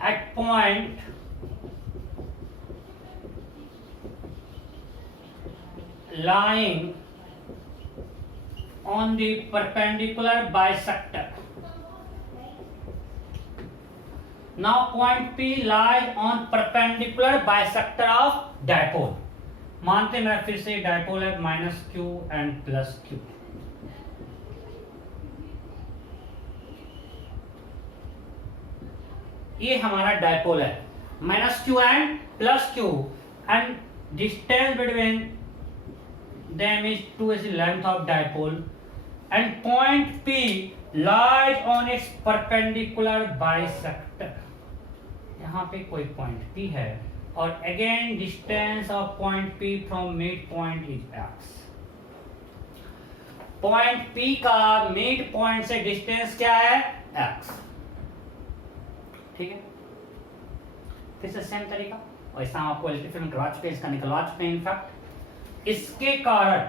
at point lying on the perpendicular bisector. Now point P lies on perpendicular bisector of dipole. मानते मैं फिर से डायपोल है minus Q and plus Q. ये हमारा डायपोल है minus Q and plus Q and distance between them is 2 is the length of dipole and point P lies on its perpendicular bisector. यहाँ पे कोई पॉइंट P है और again distance of point P from mid point is x. Point P का मिड पॉइंट से डिस्टेंस क्या है x. ठीक है, फिर से सेम तरीका और इसका आपको इलेक्ट्रिक फील्ड करवा चुके हैं, इसका निकलवा चुके हैं. इनफैक्ट इसके कारण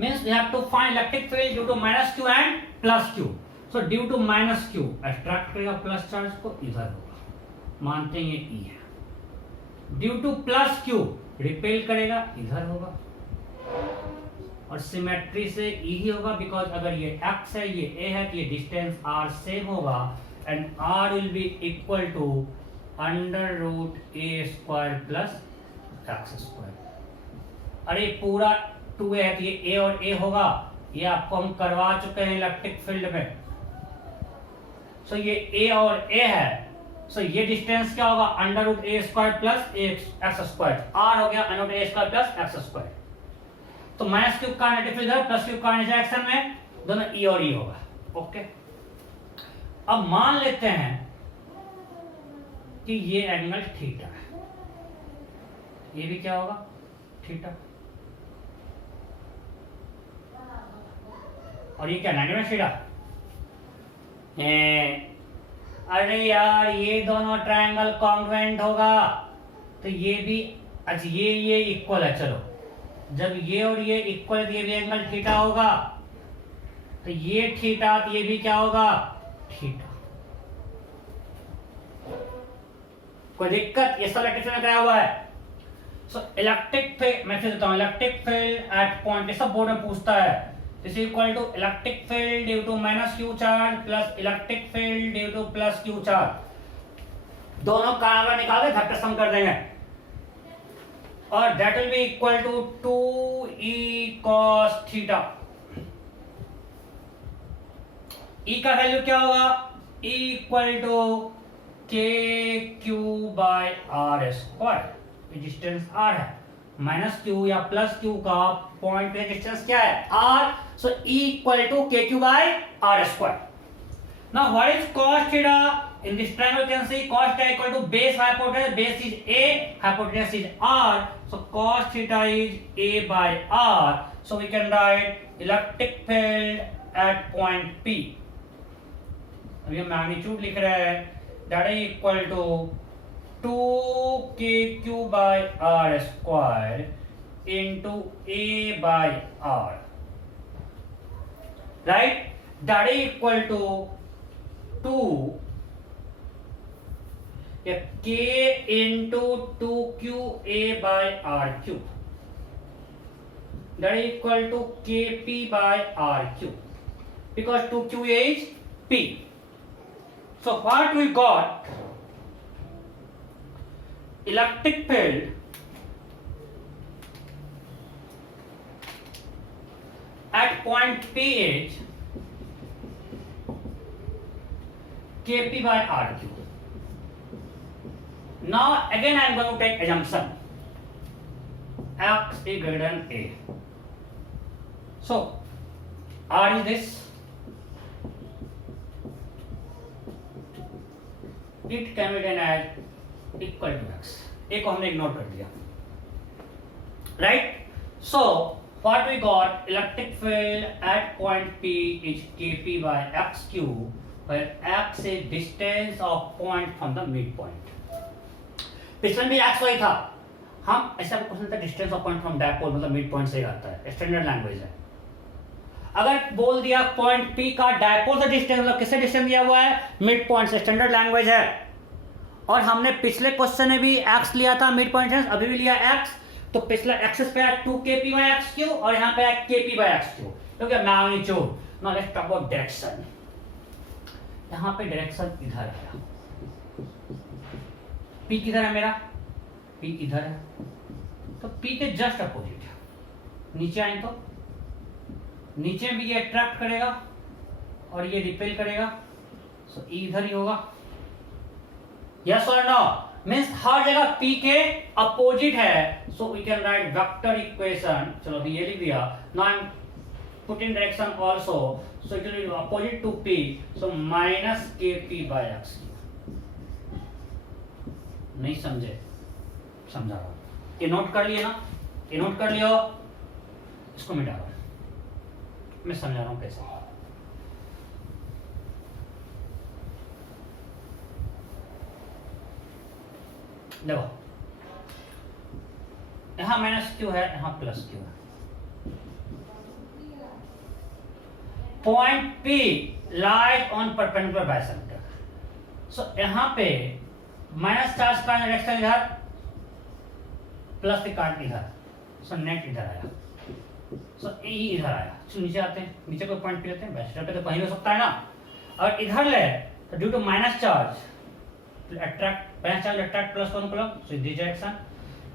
means we have to find electric field due to minus q and plus q. So due to minus q attract करेगा प्लस चार्ज को, इधर होगा, मानते हैं ये E है. Due to plus q repel करेगा, इधर होगा और सिमेट्री से E ही होगा बिकॉज अगर ये x है ये a है तो ये डिस्टेंस r सेम होगा and r will be equal to under root a square plus x square. अरे पूरा 2a है तो ये a और a होगा, ये आपको हम करवा चुके हैं इलेक्ट्रिक फील्ड में. सो ये a और a है, सो ये डिस्टेंस क्या होगा under root a square plus x square. r हो गया under root a square plus x square. तो माइनस क्यूब का नेगेटिव इधर प्लस क्यूब का डायरेक्शन में दोनों e और e होगा. ओके, अब मान लेते हैं कि ये एंगल थीटा है, ये भी क्या होगा थीटा, और ये क्या 90 थीटा. अरे यार ये दोनों ट्रायंगल कॉन्ग्रुएंट होगा तो ये भी, अच्छा ये इक्वल है. चलो जब ये और ये इक्वल है तो ये भी एंगल थीटा होगा, तो ये थीटा तो ये भी क्या होगा थीटा. कोई दिक्कत, ये सब इलेक्ट्रिक में कराया हुआ है. सो इलेक्ट्रिक फील्ड मैं फिर देता हूं, इलेक्ट्रिक फील्ड एट पॉइंट, ये सब बोर्ड में पूछता है. This is equal to electric field due to minus Q charge plus electric field due to plus q charge. दोनों का निकाल के घटक सम कर देंगे और that will be equal to 2e cos theta. e का वैल्यू क्या होगा e equal to kq by r square. Distance r है, माइनस q या प्लस q का पॉइंट पे डिस्टेंस क्या है r. So e equal to kq by r square. Now what is cos theta? In this triangle you can see cos theta equal to base hypotenuse, base is a, hypotenuse is r, so cos theta is a by r. So we can write electric field at point P. अब ये मैग्नीट्यूड लिख रहे हैं, that is equal to 2kq by r square into a by r, right? That is equal to 2 k into 2qa by r cube, that is equal to kp by r cube because 2qa is p. So what we got, electric field at point P is kp by r cube. Now again I am going to take assumption x is greater than a. So r is this, it can be written as equal to x. a को हमने इग्नोर कर दिया, right? So what we got, electric field at point P is kp by x cube, where x is distance of point from the midpoint. पिछले भी x वही था, हम ऐसा क्वेश्चन था distance of point from dipole मतलब मिड पॉइंट से आता है, स्टैंडर्ड लैंग्वेज है. अगर बोल दिया पॉइंट पी का डायपोल से डिस्टेंस, मतलब किससे डिस्टेंस दिया हुआ है, मिड पॉइंट से, स्टैंडर्ड लैंग्वेज है। और हमने पिछले क्वेश्चन में भी एक्स लिया था मिड पॉइंट से, अभी भी लिया एक्स, तो पिछला एक्सिस पे है 2kp बाय एक्स क्यू और यहाँ पे है kp बाय एक्स क्यू, क्योंकि magnitude. Now let's talk about direction. यहाँ पे डायरेक्शन इधर है, पी किधर है मेरा, पी इधर है, तो पी के जस्ट अपोजिट है। नीचे आए तो नीचे भी ये अट्रैक्ट करेगा और ये रिपेल करेगा, सो ई इधर ही होगा। यस और नो, मींस हर जगह पी के अपोजिट है, so we can write vector equation. चलो अभी ये लिख दिया। Now I am putting direction also, so it will be opposite to p, so minus kp by x। नहीं समझे, समझा रहा हूं, ये नोट कर लिए ना, ये नोट कर लियो, इसको मिटा रहा हूं, मैं समझा रहा हूं कैसे। देखो यहां माइनस क्यू है, यहां प्लस क्यू है। Point P lies on perpendicular bisector, so यहां पे माइनस चार्ज का डायरेक्शन इधर, प्लस के कार्ड इधर, सो नेट इधर आया, सो ई इधर आया। तो नीचे आते हैं, नीचे कोई पॉइंट पे लेते हैं, बाइसेक्टर पे तो कहीं हो सकता है ना। और इधर ले तो due to minus charge attract, minus charge attract plus one कलम, so in this direction,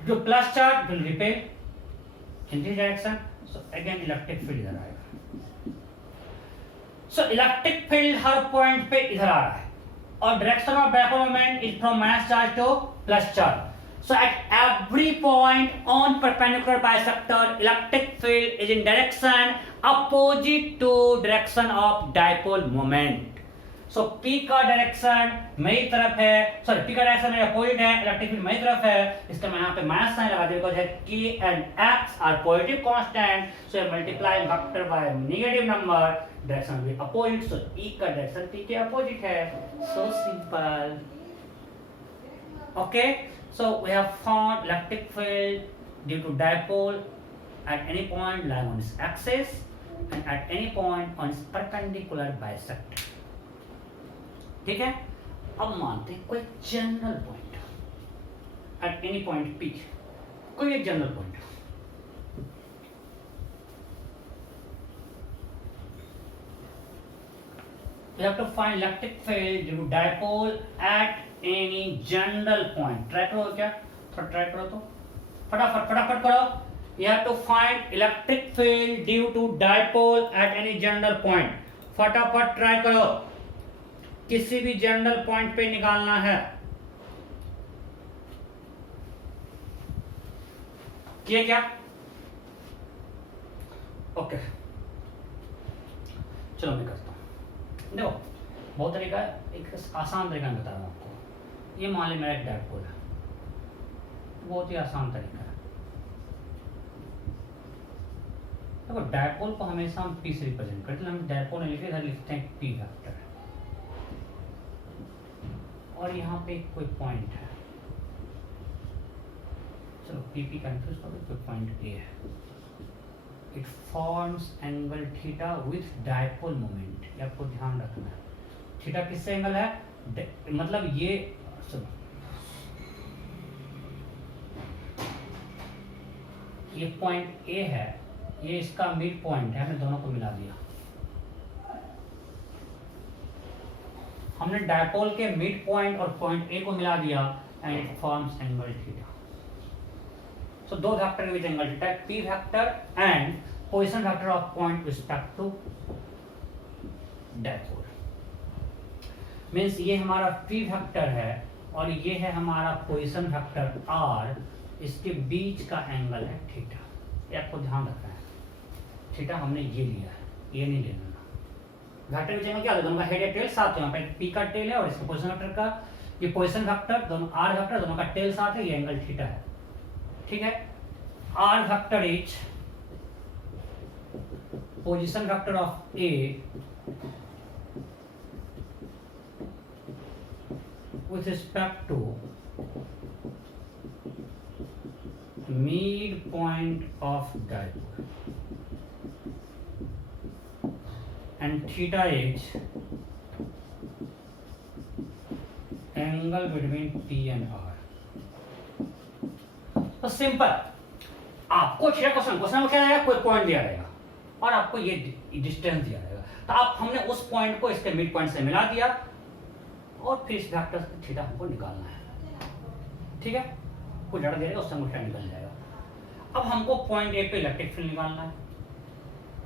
due to plus charge will repel in this direction, so again electric field इधर आएगा। सो इलेक्ट्रिक फील्ड हर पॉइंट पे इधर आ रहा है, और direction of backward movement is from minus charge to plus charge. So at every point on perpendicular bisector, electric field is in direction opposite to direction of dipole moment. So P का डायरेक्शन मेरी तरफ है, सॉरी P का डायरेक्शन मेरे अपोजिट है, इलेक्ट्रिक फील्ड मेरी तरफ है, इसका मैं यहाँ पे माइनस साइन लगा दूंगा, because K and X are positive constant, so multiply vector by negative number, direction will be opposite, so E का डायरेक्शन P के अपोजिट है, so simple. Okay, so we have found electric field due to dipole at any point lying on its axis and at any point on its perpendicular bisector. ठीक है, अब मानते हैं कोई general point at any point P, कोई एक general point, we have to find electric field due to dipole at any general point. Try करो क्या, थोड़ा ट्राई करो तो फटाफट फटाफट करो। You have to find electric field due to dipole at any general point. फटाफट ट्राई करो, किसी भी जनरल पॉइंट पे निकालना है। किए क्या? ओके, चलो मैं करता हूं। देखो बहुत तरीका, एक आसान तरीका बता रहा हूं आपको। ये मान ली मेरा एक डायपोल है, बहुत ही आसान तरीका है। देखो डायपोल को हमेशा हम पी से रिप्रेजेंट करते हैं, हम डायपोल लिखे इधर लिखते हैं पी वेक्टर, और यहाँ पे कोई पॉइंट है, चलो पी पी कंफ्यूज करो, कोई पॉइंट ए है, it forms angle theta with dipole moment, ये आपको ध्यान रखना है। थीटा किससे एंगल है, मतलब ये पॉइंट ए है, ये इसका मिड पॉइंट है, हमने दोनों को मिला दिया। हमने डायपोल के मिड पॉइंट और पॉइंट ए को मिला दिया and it forms angle theta. So दो vector with angle theta, P vector and position vector of point respect to dipole. Means ये हमारा पी वेक्टर है और ये है हमारा पोजीशन वेक्टर आर, इसके बीच का एंगल है थीटा, ये आपको ध्यान रखना है। थीटा हमने ये लिया है, ये नहीं लेना। वेक्टर बीच एंगल क्या है, दोनों का हेड या टेल साथ है, यहाँ पे पी का टेल है और इसका पोजीशन वेक्टर का, ये पोजीशन वेक्टर दोनों आर वेक्टर दोनों का टेल साथ है, ये एंगल थीटा है। ठीक है, r vector is position vector of a with respect to mid point of dipole. and theta is angle between P and R. तो सिंपल, आपको क्वेश्चन में क्या रहेगा, कोई पॉइंट दिया रहेगा और आपको ये डिस्टेंस दिया रहेगा, तो आप हमने उस पॉइंट को इसके मिड पॉइंट से मिला दिया और फिर इस वेक्टर थीटा हमको निकालना है, ठीक है। कोई लड़ देगा उससे मुझे निकल जाएगा। अब हमको पॉइंट ए पे इलेक्ट्रिक फील्ड निकालना है,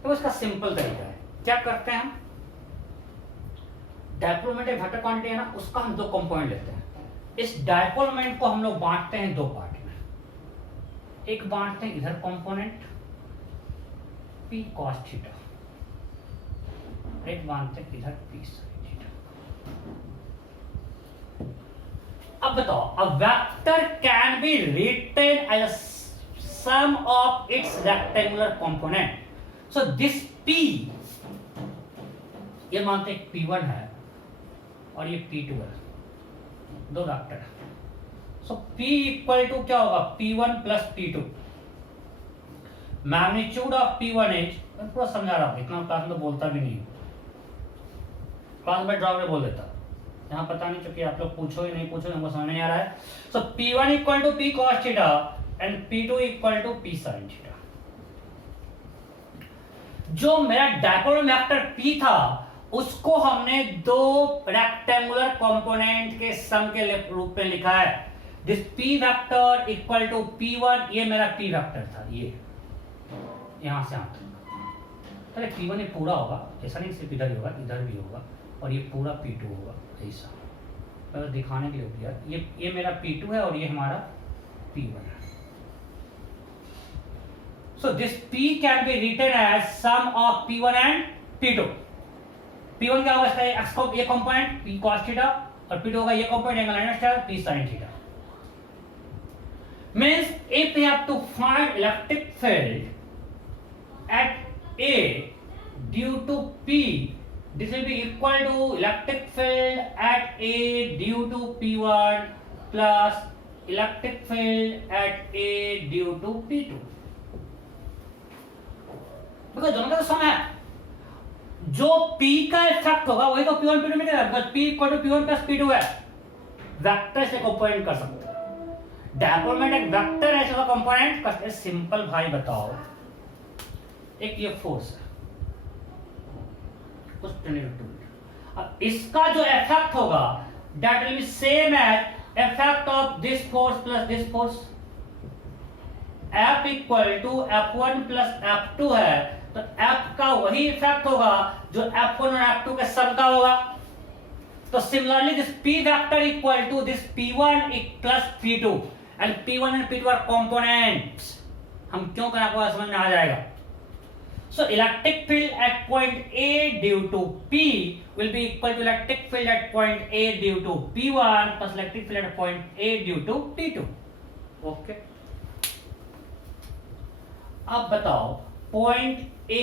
तो इसका सिंपल तरीका है, क्या करते हैं हम, डायपोल मोमेंट एक वेक्टर क्वांटिटी है ना, उसका हम दो कंपोनेंट लेते हैं। इस डायपोल मोमेंट को हम लोग बांटते हैं दो पार्ट में, एक बांटते हैं इधर कंपोनेंट p cos थीटा, एक बांटते हैं इधर p sin थीटा। अब बताओ, a vector can be written as a sum of its rectangular component. So this p, ये मानते हैं p1 है और ये p2 है, दो वेक्टर है। सो p इक्वल टू क्या होगा, p1 plus p2। Magnitude of p1 is, मैं पूरा समझा रहा हूँ, इतना क्लास में बोलता भी नहीं, क्लास में ड्रॉप में बोल देता, यहाँ पता नहीं क्योंकि आप लोग पूछो ही नहीं पूछो, हमको समझ नहीं आ रहा है। So p1 equal to p cos theta and p2 equal to p sin theta. जो मेरा डायपोल वेक्टर p था उसको हमने दो रेक्टेंगुलर कंपोनेंट के सम के रूप में लिखा है। This p vector equal to p1, ये मेरा p वेक्टर था, ये यहां से यहां तक। अरे p1 ये पूरा होगा, ऐसा नहीं सिर्फ इधर ही होगा, इधर भी होगा और ये पूरा p2 होगा, ऐसा तो दिखाने के लिए हो गया। ये मेरा p2 है और ये हमारा p1 है। So this p can be written as sum of p1 and p2। p1 क्या होगा, इसका x को ये कंपोनेंट p cos थीटा और p2 होगा ये component angle minus theta p sin theta. Means if we have to find electric field at A due to P, this will be equal to electric field at A due to P1 plus electric field at A due to P2। Because दोनों का तो सम है, जो P का इफेक्ट होगा वही तो P1 P2 में देगा, because P equal to P1 plus P2 है। वेक्टर से कंपोनेंट कर सकते हैं, डायपोल में एक वेक्टर है इसका कंपोनेंट करते। सिंपल भाई बताओ, एक ये फोर्स है, अब इसका जो इफेक्ट होगा that will be same as effect of this force plus this force. F equal to F1 plus F2 है, तो F का वही इफेक्ट होगा जो F1 और F2 के सम का होगा। तो similarly this P vector equal to this P1 plus P2 and P1 and P2 are components. हम क्यों कर आपको समझ में आ जाएगा। So electric field at point A due to P will be equal to electric field at point A due to P1 plus electric field at point A due to P2। Okay। अब बताओ, पॉइंट A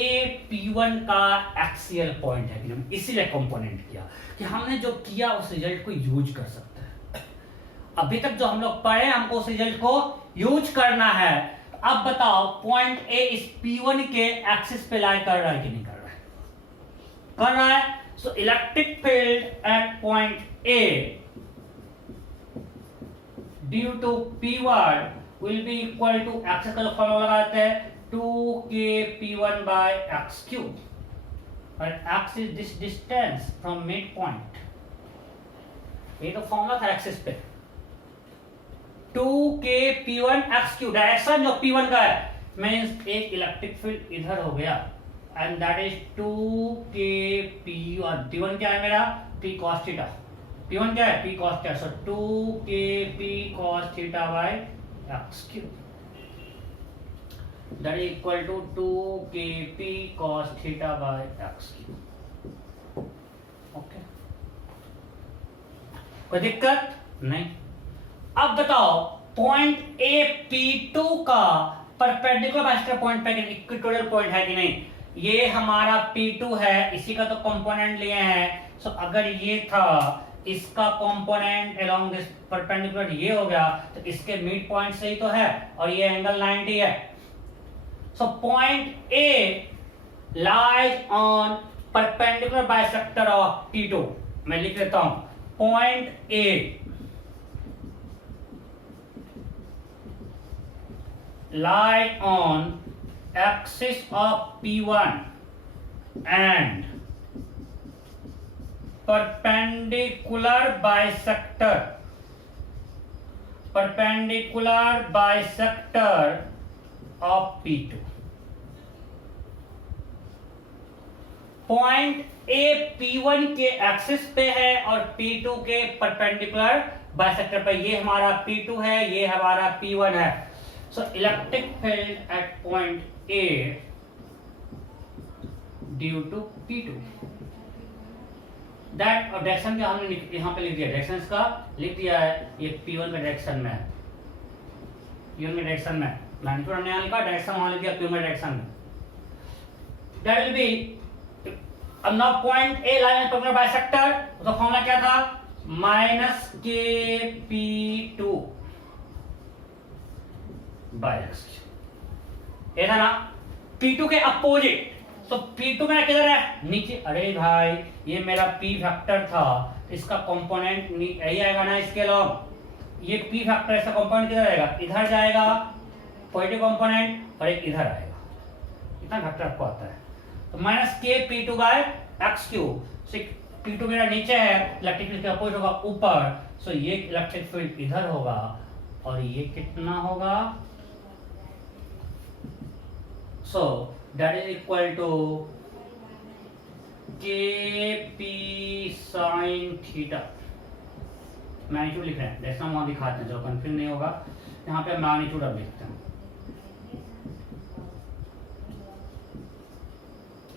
P1 का एक्सियल पॉइंट है, हम इसीलिए कंपोनेंट किया कि हमने जो किया उस रिजल्ट को यूज कर सकते हैं। अभी तक जो हम लोग पढ़े हमको उस रिजल्ट को यूज करना है। अब बताओ, पॉइंट A इस P1 के एक्सिस पे लाई कर रहा है कि नहीं कर रहा है, कर रहा है। So electric field at point A due to P1 will be equal to axis का जो फॉर्मूला लगाते हैं 2k P1 by x cube, और x is this distance from midpoint। ये तो फॉर्मूला था एक्सिस पे, 2k P1 x cube, direction जो P1 का है, मींस एक इलेक्ट्रिक फील्ड इधर हो गया and that is 2k P1। P1 क्या है मेरा, P cos थीटा। P1 क्या है, P cos theta. So 2k P cos theta by x cube that is equal to 2k P cos theta by x cube। Okay, कोई दिक्कत नहीं। अब बताओ, पॉइंट A P2 का परपेंडिकुलर बाइस्टर पॉइंट पे इक्वेटोरियल पॉइंट है कि नहीं। ये हमारा P2 है, इसी का तो कंपोनेंट लिए हैं। सो अगर ये था, इसका कंपोनेंट अलोंग दिस परपेंडिकुलर ये हो गया, तो इसके मिड पॉइंट से ही तो है और ये एंगल 90 है। So point A lies on perpendicular bisector of P2, मैं लिख लेता हूं, point A lie on axis of P1 and perpendicular bisector of P2. Point A P1 के एक्सिस पे है और P2 के परपेंडिकुलर बाइसेक्टर पे। ये हमारा P2 है, ये हमारा P1 है। So electric field at point A due to P2, that direction का हमने यहाँ पे लिख दिया, डायरेक्शन का लिख दिया है, ये P1 का डायरेक्शन में है, P1 के डायरेक्शन में मैग्नीट्यूड हमने यहाँ लिखा, डायरेक्शन वहाँ लिख दिया P1 के डायरेक्शन में। That will be, अब now point A line perpendicular bisector, उसका फॉर्मूला क्या था, माइनस KP2 बाय एक्स, ये था ना P2 के अपोजिट। तो P2 मेरा किधर है, नीचे। अरे भाई ये मेरा P फैक्टर था, इसका कंपोनेंट यही आएगा ना इसके लॉग। ये P फैक्टर इसका कंपोनेंट किधर आएगा, इधर जाएगा पॉजिटिव कंपोनेंट और एक इधर आएगा। इतना फैक्टर आपको आता है। तो minus KP2 bye x cube. P2 मेरा नीचे है, इलेक्ट्रिक फील्ड के अपोजिट होगा ऊपर, सो ये इलेक्ट्रिक फील्ड इधर होगा और ये कितना होगा, so that is equal to KP sin theta. Magnitude लिख रहे हैं, जैसा वहां दिखाते हैं, जो कंफ्यूज नहीं होगा। यहाँ पे मैग्नीट्यूड अब लिखते हैं,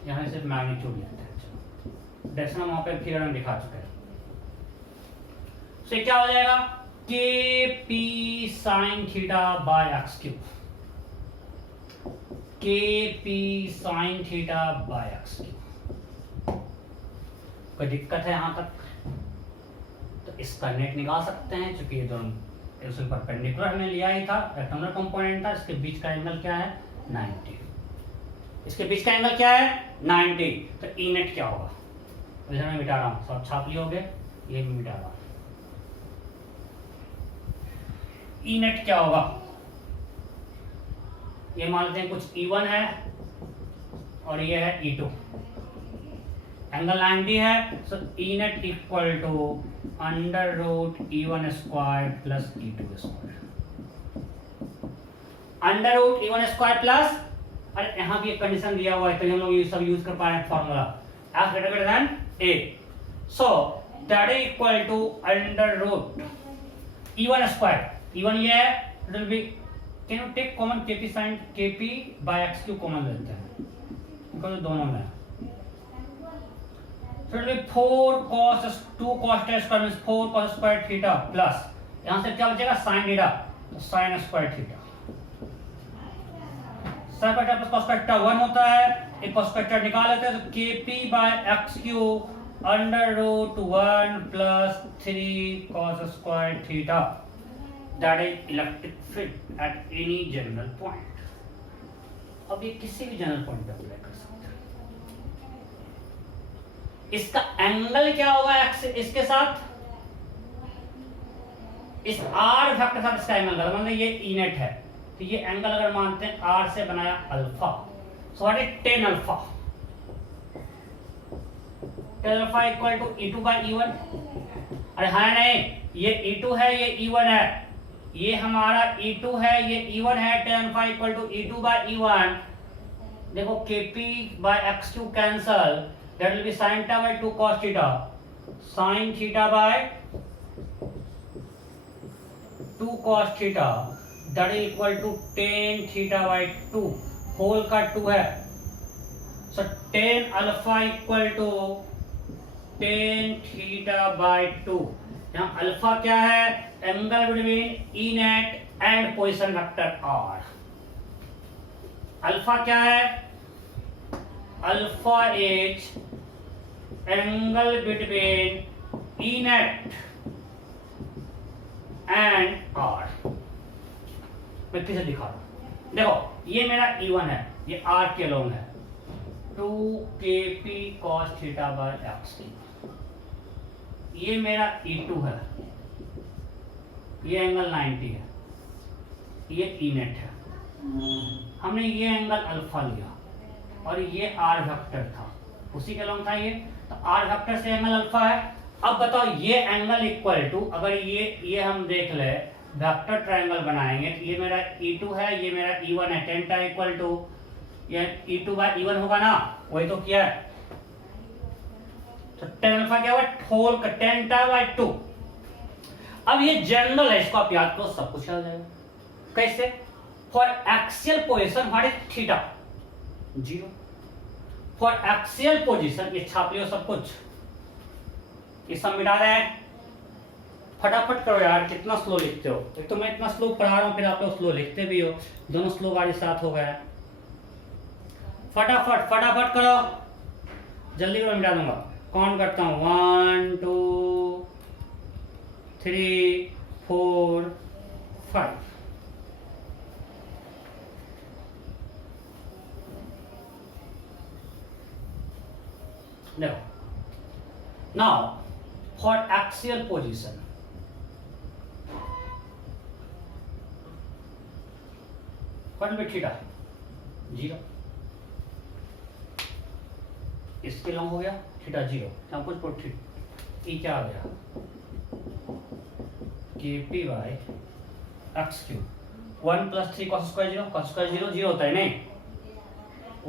यहाँ सिर्फ मैग्नीट्यूड लिखते हैं, जैसा वहां पे फिगर में दिखा चुके हैं। so क्या हो जाएगा, KP sin theta by x cube, KP sin theta by x cube. कोई दिक्कत है यहाँ तक? तो इसका नेट निकाल सकते हैं, क्योंकि ये दोनों इसमें परपेंडिकुलर हमने लिया ही था, रेक्टेंगुलर कंपोनेंट था। इसके बीच का एंगल क्या है, 90। इसके बीच का एंगल क्या है, 90। तो ई नेट क्या होगा, इधर मैं मिटा रहा हूँ, सब छाप लियोगे, ये भी मिटा रहा हूँ। ई नेट क्या होगा, ये मान लेते हैं कुछ E1 है और ये है E2, एंगल 90 है। So E net equal to under root E1 square plus E2 square, under root E1 square plus, अरे यहाँ भी एक कंडीशन दिया हुआ है तो हम लोग ये सब यूज कर पा रहे हैं formula, s greater than a. So that is equal to under root E1 square, E1 ये है, it will be, can you take common KP sin KP bye x cube common लेते हैं, बिकॉज दोनों में। So it will be 4 cos 2 cos square means 4 cos square theta plus यहां से क्या बचेगा sin थीटा, तो sin square theta. sin square theta plus cos square theta 1 होता है, एक cos स्क्वायर थीटा निकाल लेते हैं, तो KP by x cube under root 1 plus 3 cos square theta, that is electric field at any general point. अब ये किसी भी जनरल पॉइंट पे अप्लाई कर सकते हैं। इसका एंगल क्या होगा इसके साथ, इस R फैक्टर साथ इसका एंगल, मतलब ये E नेट है, तो ये एंगल अगर मानते हैं R से बनाया alpha, so what is tan alpha, tan alpha equal to E2 by E1। अरे हाँ नहीं, ये E2 है, ये E1 है, ये हमारा E2 है, ये E1 है, tan alpha equal to E2 by E1। देखो KP by x cube cancel, that will be sin theta by 2 cos theta, sin theta by 2 cos theta, that is equal to tan theta by 2, whole का 2 है, so tan alpha equal to tan theta by 2। यहाँ अल्फा क्या है, angle between E net and position vector R। Alpha क्या है, alpha is angle between E net and R। मैं फिर से दिखा रहा हूं, देखो ये मेरा E1 है, ये R के अलोंग है, 2kp cos theta by x. ये मेरा E2 है, ये एंगल 90 है, ये E नेट है। हमने ये एंगल अल्फा लिया और ये आर वेक्टर था, उसी के लॉन्ग था ये, तो आर वेक्टर से एंगल अल्फा है। अब बताओ ये एंगल इक्वल टू, अगर ये हम देख ले वेक्टर ट्रायंगल बनाएंगे तो ये मेरा E2 है, ये मेरा E1 है, टेन टा इक्वल टू ये E2 बाय E1 होगा ना, वही तो किया है। तो टेन अल्फा क्या हुआ, होल का टेन टा बाय 2। अब ये जनरल है, इसको आप याद करो, सब कुछ याद जाएगा। कैसे? For axial position what is theta, 0। For axial position, ये छाप लियो सब कुछ, ये सब मिटा रहे हैं। फटाफट करो यार, कितना स्लो लिखते हो। एक तो मैं इतना स्लो पढ़ा रहा हूँ, फिर आप लोग स्लो लिखते भी हो, दोनों स्लो गाड़ी साथ हो गया। फटाफट फटाफट करो, जल्दी करो, मिटा दूंगा। काउंट करता हूँ, 1 2 3 4 5। देखो, now for axial position, what will B theta, 0। इसके लॉन्ग हो गया थीटा 0, क्या कुछ पर ई क्या आ गया, kp bye x cube. 1 + 3 cos square 0, cos square 0 0 होता है नहीं,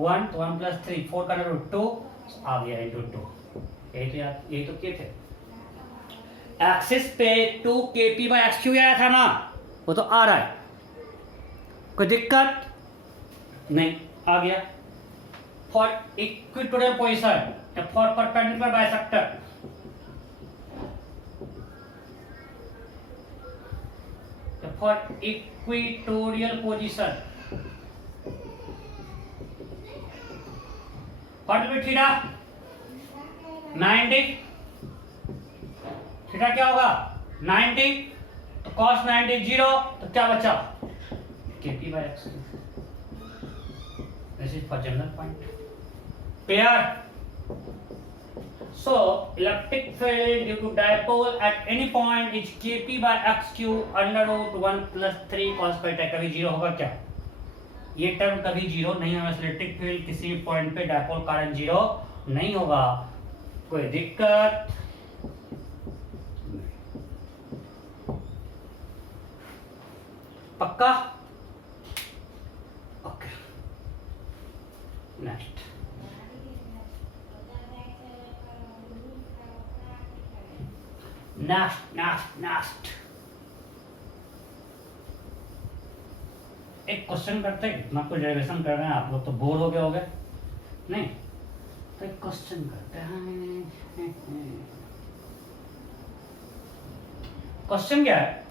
1 तो 1 + 3 4 का रूट 2 आ गया इंटू 2। यही तो किए थे। एक्सिस पे 2kp बाय एक्स क्यूब आया था ना, वो तो आ रहा है, कोई दिक्कत नहीं, आ गया। For equatorial position, for perpendicular bisector, for equatorial position, what will B theta, 90। Theta क्या होगा, 90, तो cos 90 0, तो क्या बचा, kp by x। This is for general point. Clear? So electric field due to dipole at any point is kp by x cube under root 1 + 3 cos theta। कभी 0 होगा क्या, ये टर्म कभी 0 नहीं होगा। इलेक्ट्रिक फील्ड किसी पॉइंट पे डायपोल कारण 0 नहीं होगा, कोई दिक्कत नहीं। पक्का? Okay, next. नेक्स्ट एक क्वेश्चन करते हैं, इतना कुछ डेरिवेशन कर रहे हैं आप लोग तो बोर हो गए होगे नहीं, तो एक क्वेश्चन करते हैं। क्वेश्चन क्या है,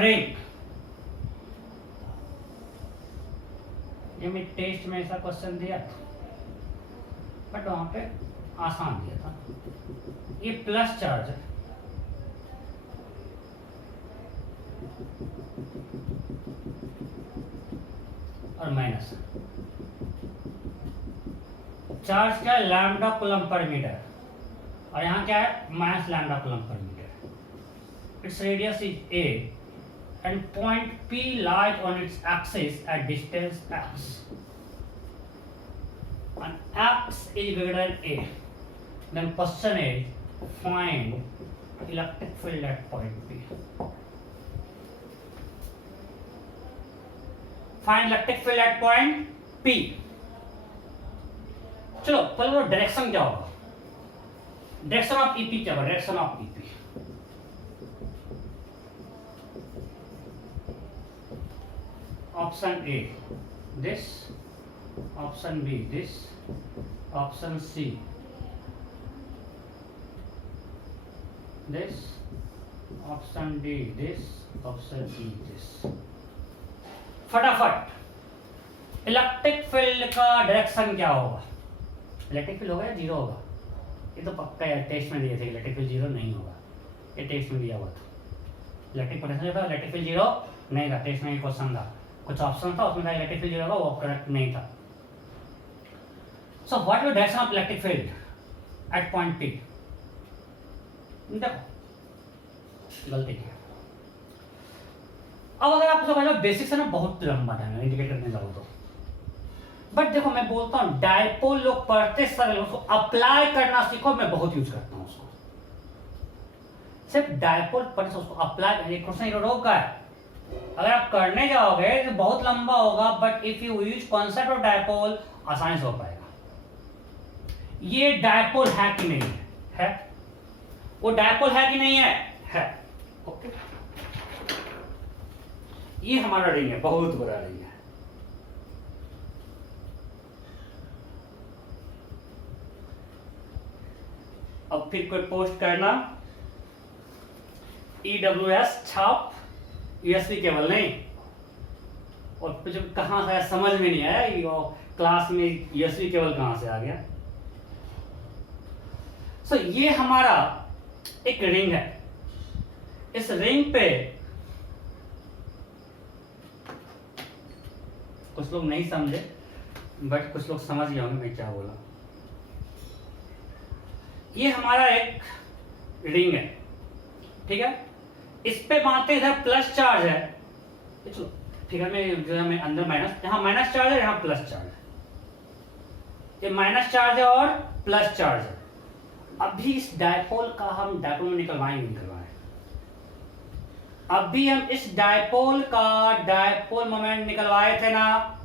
रिंग, ये मैं टेस्ट में ऐसा क्वेश्चन दिया था, बट वहां पे आसान दिया था। ये प्लस चार्ज है, और माइनस चार्ज क्या है, लैम्डा कूलम पर मीटर, और यहाँ क्या है, minus lambda coulomb per metre. Its radius is a and point P lies on its axis at distance x, and x is greater than a, then question is find electric field at point P। Find electric field at point P। चलो पहले वो डायरेक्शन क्या होगा, डायरेक्शन ऑफ ईपी क्या होगा, direction of EP, option A this, option B this, option C this, option D this, option E this. फटाफट इलेक्ट्रिक फील्ड का डायरेक्शन क्या होगा, इलेक्ट्रिक फील्ड होगा या 0 होगा, ये तो पक्का है, टेस्ट में दिए थे इलेक्ट्रिक फील्ड 0 नहीं होगा, ये टेस्ट में दिया हुआ था। इलेक्ट्रिक पोटेंशियल था, इलेक्ट्रिक फील्ड 0 नहीं था, टेस्ट में क्वेश्चन था, कुछ ऑप्शन था उसमें था इलेक्ट्रिक फील्ड 0 होगा, वो करेक्ट नहीं था। So what will direction of electric field at point P? देखो गलती है। अब अगर आप समझ लो बेसिक से ना बहुत लंबा टाइम इंडिकेट करने जाओ तो, बट देखो मैं बोलता हूँ डायपोल लोग पढ़ते सरल, उसको अप्लाई करना सीखो। मैं बहुत यूज करता हूँ उसको। सिर्फ डायपोल पढ़ने से उसको अप्लाई, क्वेश्चन रोक का है, अगर आप करने जाओगे तो बहुत लंबा होगा, but if you use concept of dipole आसानी से हो पाएगा। ये डायपोल है कि नहीं है? वो डायपोल है कि नहीं है? है। ओके, ये हमारा रिंग है, बहुत बड़ा रिंग है। अब फिर कोई पोस्ट करना EWS छाप USB केबल नहीं, और फिर जब कहां से आया समझ में नहीं आया, क्लास में USB केबल कहां से आ गया। सो ये हमारा एक रिंग है। इस रिंग पे कुछ लोग नहीं समझे, बट कुछ लोग समझ गए होंगे मैं क्या बोला। ये हमारा एक रिंग है, ठीक है। इस पे मानते इधर प्लस चार्ज है, चलो फिगर में जो है अंदर माइनस, यहाँ माइनस चार्ज है, यहाँ प्लस चार्ज है। ये माइनस चार्ज है और प्लस चार्ज है। अभी इस डायपोल का हम डायपोल में निकलवाएंगे। अभी हम इस डायपोल का डायपोल मोमेंट निकलवाए थे ना,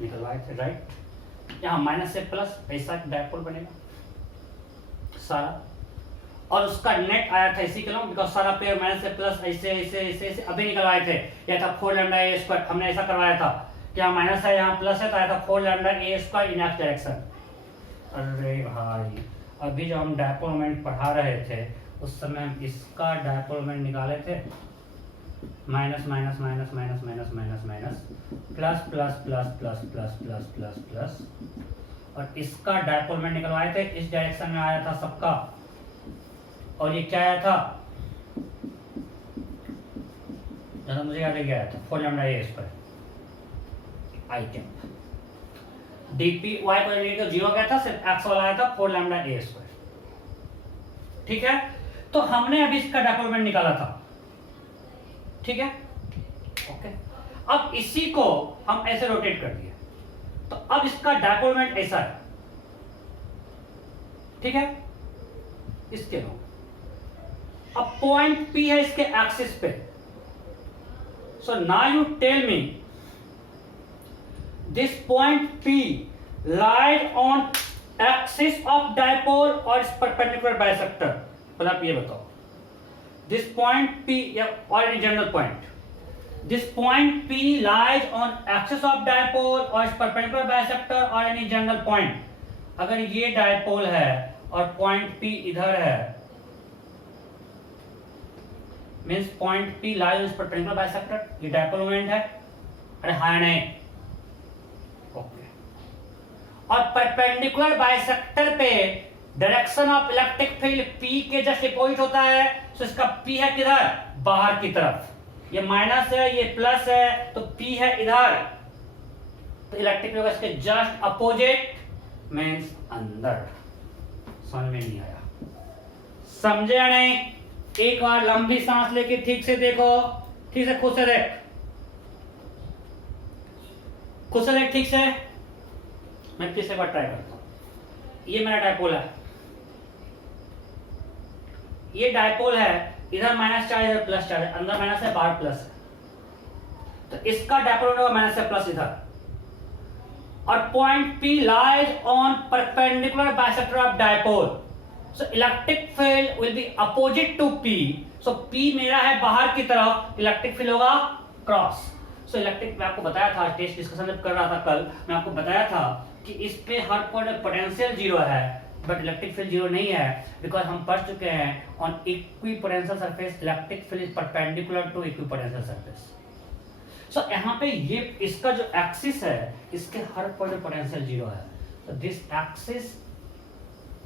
निकलवाए थे राइट। यहाँ माइनस से प्लस ऐसा डायपोल बनेगा सारा, और उसका नेट आया था इसी के लिए, बिकॉज सारा पेयर माइनस से प्लस ऐसे ऐसे ऐसे ऐसे अभी निकलवाए थे। यह था 4 लैम्डा ए स्क्वायर, हमने ऐसा करवाया था कि यहाँ माइनस है यहाँ प्लस है, तो आया था 4 लैम्डा ए स्क्वायर इन एक्स डायरेक्शन। अरे भाई अभी जो हम डायपोल मोमेंट पढ़ा रहे थे उस समय हम इसका डायपोल मोमेंट निकाले थे, minus minus minus minus minus minus minus plus plus plus plus plus plus plus plus, और इसका डायपोल मोमेंट निकलवाए थे, इस डायरेक्शन में आया था सबका। और ये क्या आया था, जैसा मुझे याद है आया था 4 लैम्डा ए स्क्वायर आई कैप डीपी वाई को 0 गया था, सिर्फ एक्स वाला आया था 4 लैम्डा ए स्क्वायर। ठीक है, तो हमने अभी इसका डायपोल मोमेंट निकाला था, ठीक है ओके। अब इसी को हम ऐसे रोटेट कर दिए, तो अब इसका डायपोल मोमेंट ऐसा है, ठीक है। इसके लो अब पॉइंट P है इसके एक्सिस पे, so now you tell me this point P lies on axis of dipole और इस परपेंडिकुलर बाइसेक्टर। पहले आप ये बताओ, this point P or any general point, this point P lies on axis of dipole or its perpendicular bisector or any general point। अगर ये डायपोल है और पॉइंट P इधर है, means point P lies on its perpendicular bisector, ये डायपोल मोमेंट है। अरे हाँ नहीं, ओके। और परपेंडिकुलर बाइसेक्टर पे direction of electric field P के जस्ट अपोजिट होता है, तो इसका P है किधर, बाहर की तरफ। ये माइनस है ये प्लस है, तो P है इधर, तो इलेक्ट्रिक फील्ड इसके जस्ट अपोजिट मींस अंदर। समझ में नहीं आया? समझे या नहीं? एक बार लंबी सांस लेके ठीक से देखो, ठीक से खुद से देख, खुद से देख ठीक से। मैं फिर से एक बार ट्राई करता हूं। ये मेरा डायपोल है, ये डायपोल है, इधर माइनस चार्ज है प्लस चार्ज है, अंदर माइनस है बाहर प्लस है, तो इसका डायपोल होगा माइनस से प्लस इधर। और point P lies on perpendicular bisector of dipole, so electric field will be opposite to P। So P मेरा है बाहर की तरफ, इलेक्ट्रिक फील्ड होगा क्रॉस। सो इलेक्ट्रिक, मैं आपको बताया था टेस्ट डिस्कशन जब कर रहा था कल, मैं आपको बताया था कि इस पे हर पॉइंट पोटेंशियल 0 है, बट इलेक्ट्रिक फील्ड 0 नहीं है, बिकॉज हम पढ़ चुके हैं on equipotential surface electric field is perpendicular to equipotential surface. So यहाँ पे ये इसका जो एक्सिस है, इसके हर पॉइंट पोटेंशियल 0 है, तो this axis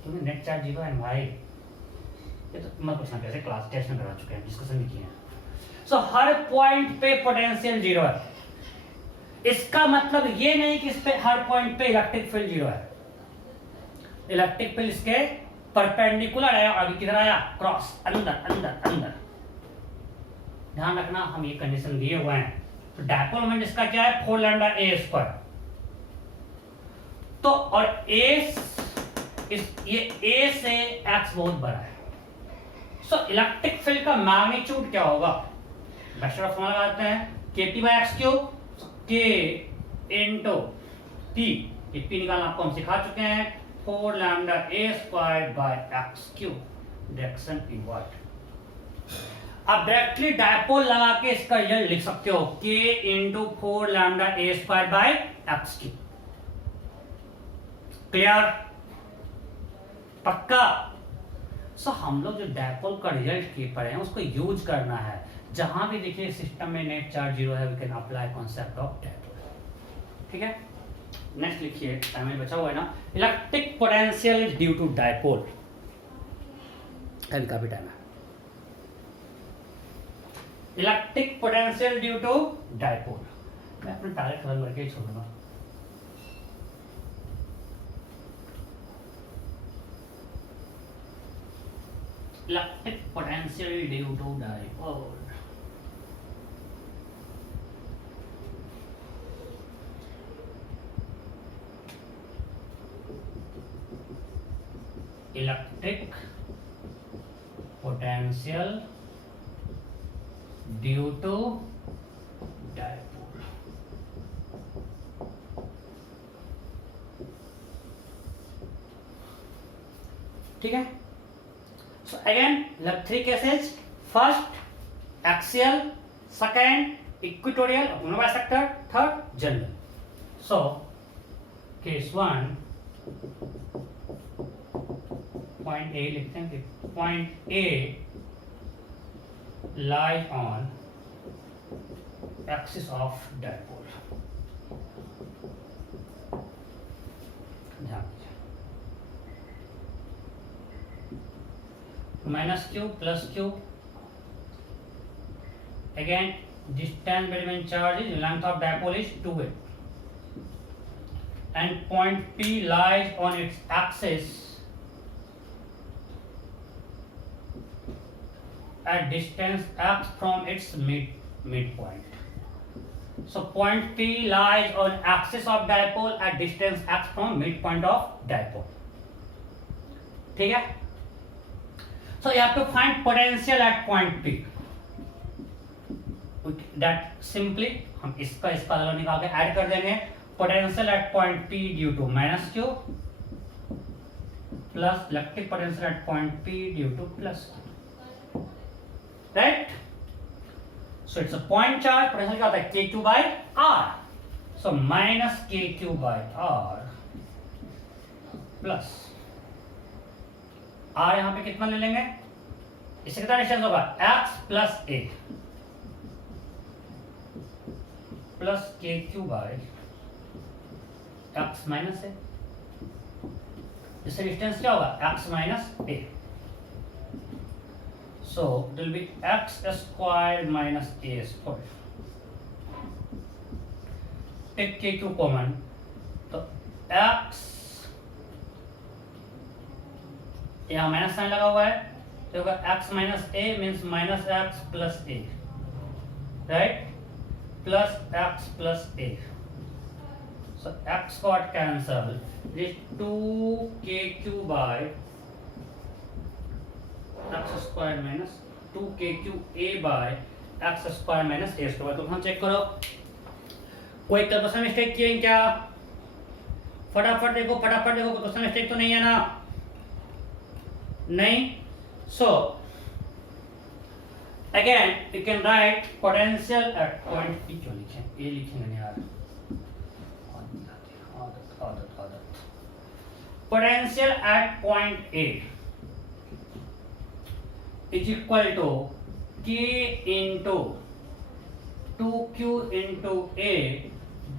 net charge 0 and why, ये तो मैं कुछ ना कैसे क्लास टेस्ट में करा चुके हैं, डिस्कशन भी किए हैं। सो हर पॉइंट पे पोटेंशियल 0 है। इसका मतलब ये नहीं कि इस पे हर पॉइंट पे इलेक्ट्रिक फील्ड 0 है, इलेक्ट्रिक फील्ड इसके परपेंडिकुलर है, अभी किधर आया, क्रॉस, अंदर अंदर अंदर। ध्यान रखना हम ये कंडीशन दिए हुए हैं। तो डायपोल मोमेंट इसका क्या है, 4 लैम्डा ए स्क्वायर। तो और ये ए से एक्स बहुत बड़ा है, सो इलेक्ट्रिक फील्ड का मैग्नीट्यूड क्या होगा, वेक्टर फॉर्मूला लगाते हैं, kp bye x cube, k into p, ये p निकालना आपको हम सिखा चुके हैं, 4 lambda A square by x cube, direction invert. आप डायरेक्टली डायपोल लगा के इसका रिजल्ट लिख सकते हो, k into 4 lambda A square by x cube. Clear, पक्का। सो हम लोग जो डायपोल का रिजल्ट की पढ़े हैं उसको यूज करना है, जहां भी देखिए सिस्टम में नेट चार्ज जीरो है, we can apply concept of dipole. ठीक है, नेक्स्ट लिखिए, टाइम में बचा हुआ है ना। Electric potential is due to dipole, का भी टाइम है। Electric potential due to dipole, मैं अपने टारगेट खत्म करके ही छोड़ूंगा। Electric potential due to dipole, electric potential due to dipole. ठीक है, so again three cases, first axial, second equatorial bisector, third general. So case one, point A लिखते हैं, point A lies on axis of dipole। ध्यान दीजिए, minus q plus q, again distance between charges, length of dipole is 2a, and point P lies on its axis at distance x from its midpoint. So point P lies on axis of dipole at distance x from midpoint of dipole. ठीक है, so you have to find potential at point P. That simply हम इसका निकाल के ऐड कर देंगे, potential at point P due to minus q plus electric potential at point P due to plus q. Right? So it's a point charge, potential क्या होता है, kq by r, so minus kq by r plus r, यहाँ पे कितना ले लेंगे, इससे कितना डिस्टेंस होगा, x plus a plus kq by x minus a, इससे डिस्टेंस क्या होगा, x minus a। So it will be x squared minus a squared. Take kq common, तो x यहाँ माइनस साइन लगा हुआ है, तो होगा x minus a means minus x plus a, right? Plus x plus a. So x got cancelled. It is 2kq by x square minus 2kq a by x square minus a square। तो हम चेक करो कोई क्वेश्चन मिस्टेक किए क्या, फटाफट देखो कोई क्वेश्चन मिस्टेक तो नहीं है ना, नहीं। So again you can write potential at point P, क्यों लिखें, ए लिखेंगे नहीं यार, आदत। Potential at point A is equal to k into 2q into a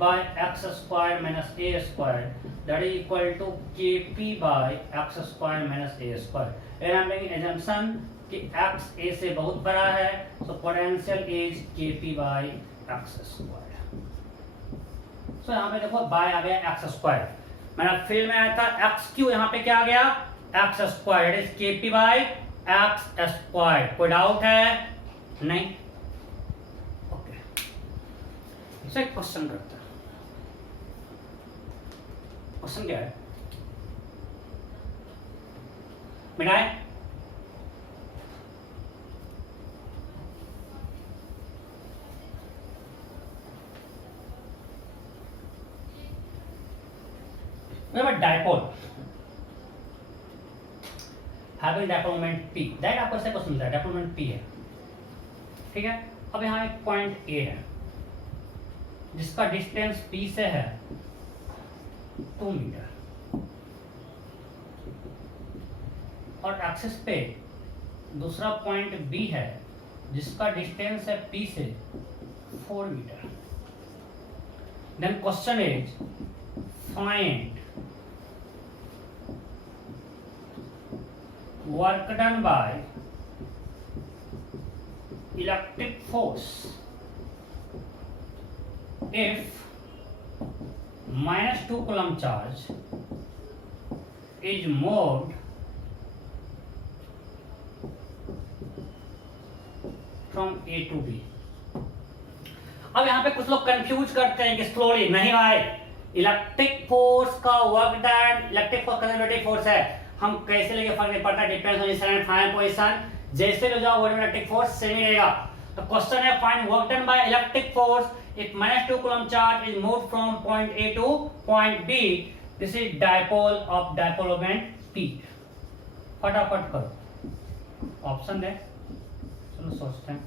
by x square minus a square, that is equal to kp by x square minus a square। and I'm making assumption कि x a से बहुत बड़ा है, so potential is kp by x square। so यहाँ पे देखो by आ गया x square, मेरा फील्ड में आया था एक्स क्यू, यहाँ पे क्या आ गया x square, it is kp by x square. कोई डाउट है? नहीं। ओके, इसे क्वेश्चन करते हैं। क्वेश्चन क्या है मिटाए? Dipole having dipole moment P, that आपको ऐसे क्वेश्चन मिलता है, dipole moment P है, ठीक है। अब यहाँ एक पॉइंट A है जिसका डिस्टेंस P से है 2 मीटर, और एक्सिस पे दूसरा पॉइंट B है जिसका डिस्टेंस है P से 4 metre. Then question is find work done by electric force if -2 coulomb charge is moved from A to B। अब यहाँ पे कुछ लोग कंफ्यूज करते हैं कि स्लोली नहीं भाई, इलेक्ट्रिक फोर्स का work done, electric force conservative force है, हम कैसे लेके फर्क नहीं पड़ता, depends on instant final position, जैसे ले जाओ वर्ड में इलेक्ट्रिक फोर्स सेम ही रहेगा। तो क्वेश्चन है find work done by electric force if -2 coulomb charge is moved from point A two point B, this is dipole of dipole moment P। फटाफट करो, ऑप्शन है, चलो सोचते हैं।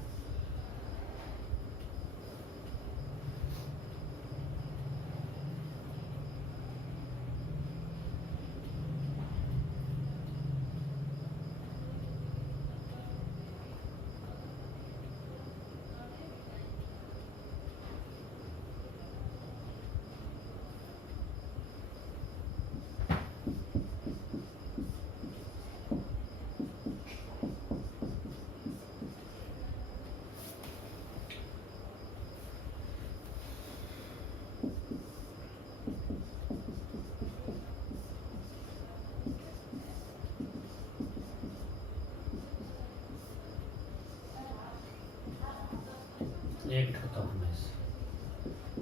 एक होता हूँ मैं इससे,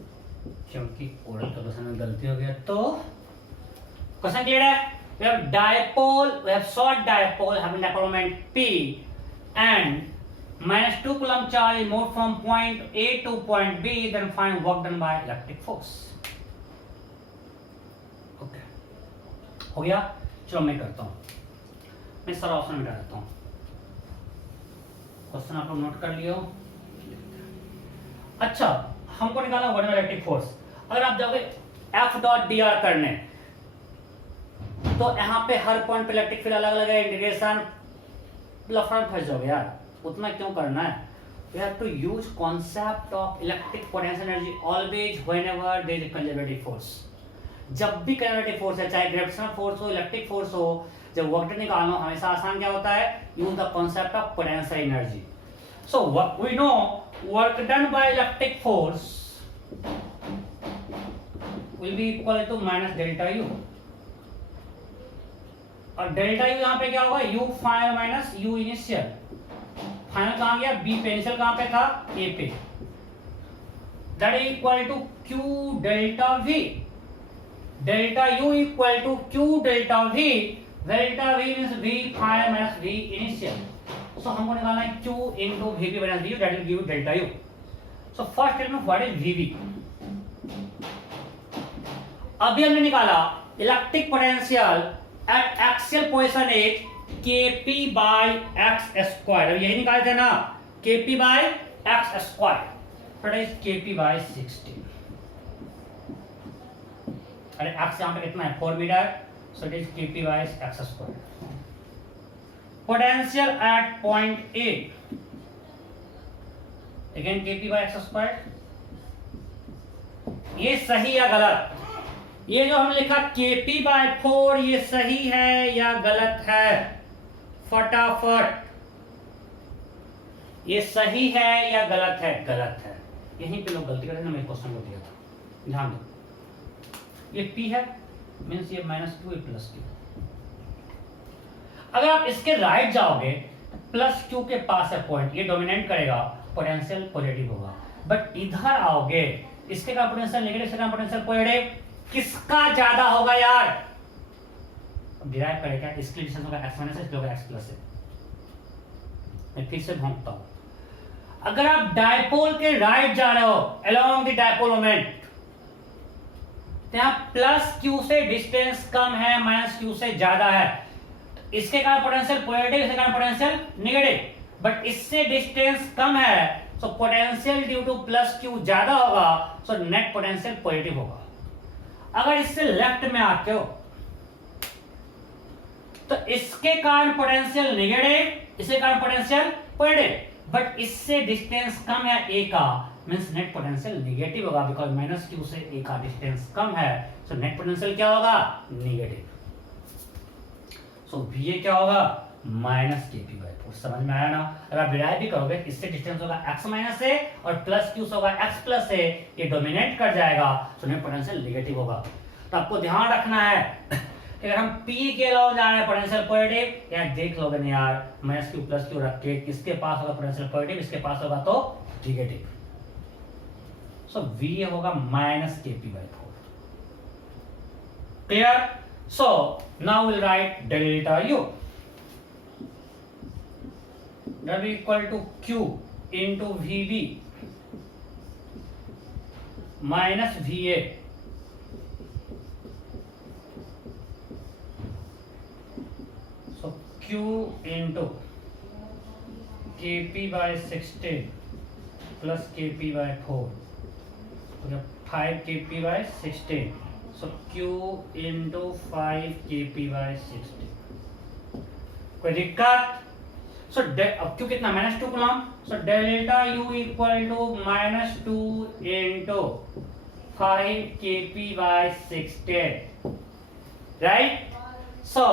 क्योंकि ओरल कैलकुलेशन में गलती हो गया। तो क्वेश्चन क्लियर है? we have dipole, we have short dipole having dipole moment P and -2 coulomb charge is moved from point A to point B, then find work done by electric force। Okay, हो गया? चलो मैं करता हूँ, मैं सारा ऑप्शन मिटा देता हूँ। क्वेश्चन आप लोग नोट कर लियो। अच्छा, हमको निकालना work done by electric force. अगर आप जाओगे F.dr करने, तो यहाँ पे हर पॉइंट पे इलेक्ट्रिक फील्ड अलग अलग है, इंटीग्रेशन लफड़ा फंस जाओगे यार, उतना क्यों करना है? We have to use concept of electric potential energy always whenever there is a conservative force। जब भी कंजर्वेटिव फोर्स है, चाहे ग्रेविटेशनल फोर्स हो, इलेक्ट्रिक फोर्स हो, जब वर्क डन निकालना हो, हमेशा आसान क्या होता है? Use the concept of potential energy. So we know work done by electric force will be equal to minus delta U, और डेल्टा U यहाँ पे क्या होगा? U final minus U initial. Final कहाँ गया? B पे, इनिशियल कहाँ पे था? A पे। That is equal to Q delta V। Delta U equal to Q delta V। Delta V means V final minus V initial. So हमको निकालना है Q into VP minus VU, that will give you delta U। So first tell me what is VV। अभी हमने निकाला electric potential eight axial position is Kp by x square. अब यही निकाले थे ना, Kp by x square, that is Kp by 16। अरे x यहाँ पे कितना है? 4 metre, so it is Kp by x square. Potential at point A, again Kp by x squared। ये सही या गलत? ये जो हम लिखा Kp by 4, ये सही है या गलत है? फटाफट, ये सही है या गलत है? गलत है। यहीं पे लोग गलती करते हैं, मैं क्वेश्चन को दिया था, ध्यान दो। ये P है, मीन्स ये -2 ये +q। अगर आप इसके राइट जाओगे +q के पास है पॉइंट, ये डोमिनेट करेगा, पोटेंशियल पॉजिटिव होगा। बट इधर आओगे, इसके का पोटेंशियल नेगेटिव, इसके का पोटेंशियल पॉजिटिव, किसका ज्यादा होगा यार? डिराइव करेगा, इसके डिस्टेंस होगा x माइनस, इसके होगा x प्लस है। मैं फिर से भोंकता हूं, अगर आप डायपोल के राइट जा रहे हो अलोंग द डायपोल मोमेंट, तो यहाँ +q से डिस्टेंस कम है, -q से ज्यादा है, तो इसके कारण पोटेंशियल पॉजिटिव, इसके कारण पोटेंशियल नेगेटिव। बट इससे डिस्टेंस कम है, so potential due to +q ज्यादा होगा, सो नेट पोटेंशियल पॉजिटिव होगा। अगर इससे लेफ्ट में आते हो तो इसके कारण पोटेंशियल नेगेटिव, इसके कारण पोटेंशियल पॉजिटिव, बट इससे डिस्टेंस कम है a का, मींस नेट पोटेंशियल नेगेटिव होगा, बिकॉज -q से a का डिस्टेंस कम है, सो नेट पोटेंशियल क्या होगा? नेगेटिव। सो VA क्या होगा? -kp/4। समझ में आया ना? अगर आप डिराइव भी करोगे, इससे डिस्टेंस होगा x माइनस है और +q से होगा x प्लस है, ये डोमिनेट कर जाएगा, सो नेट पोटेंशियल नेगेटिव होगा। तो आपको ध्यान रखना है अगर हम P के अलावा जा रहे हैं पोटेंशियल पॉजिटिव, यार देख लोगे ना यार, -q +q रख के किसके पास होगा पोटेंशियल पॉजिटिव, इसके पास होगा तो नेगेटिव। सो VA होगा -kp/4। Clear? So now will write delta U that is equal to Q into VB minus VA so Q into kp/16 plus kp/4 so 5 kp/16 so Q into 5 kp/16 कोई दिक्कत? सो अब क्यू कितना? -2 coulomb, so delta U equal to -2 into 5 kp/16, right? So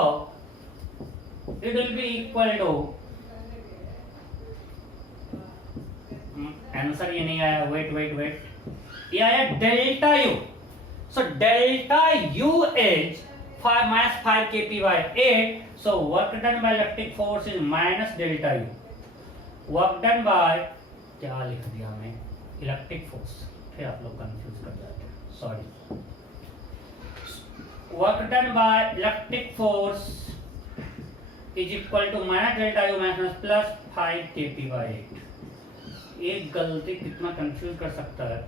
it will be equal to, answer ये नहीं आया, वेट, ये आया delta U। So delta U is 5 kp/8, so work done by electric force is minus delta U. Work done by, क्या लिख दिया हमने? इलेक्ट्रिक फोर्स, फिर आप लोग कंफ्यूज कर जाते हैं, sorry. Work done by electric force is equal to minus delta U minus plus 5 kp/8। एक गलती कितना कंफ्यूज कर सकता है,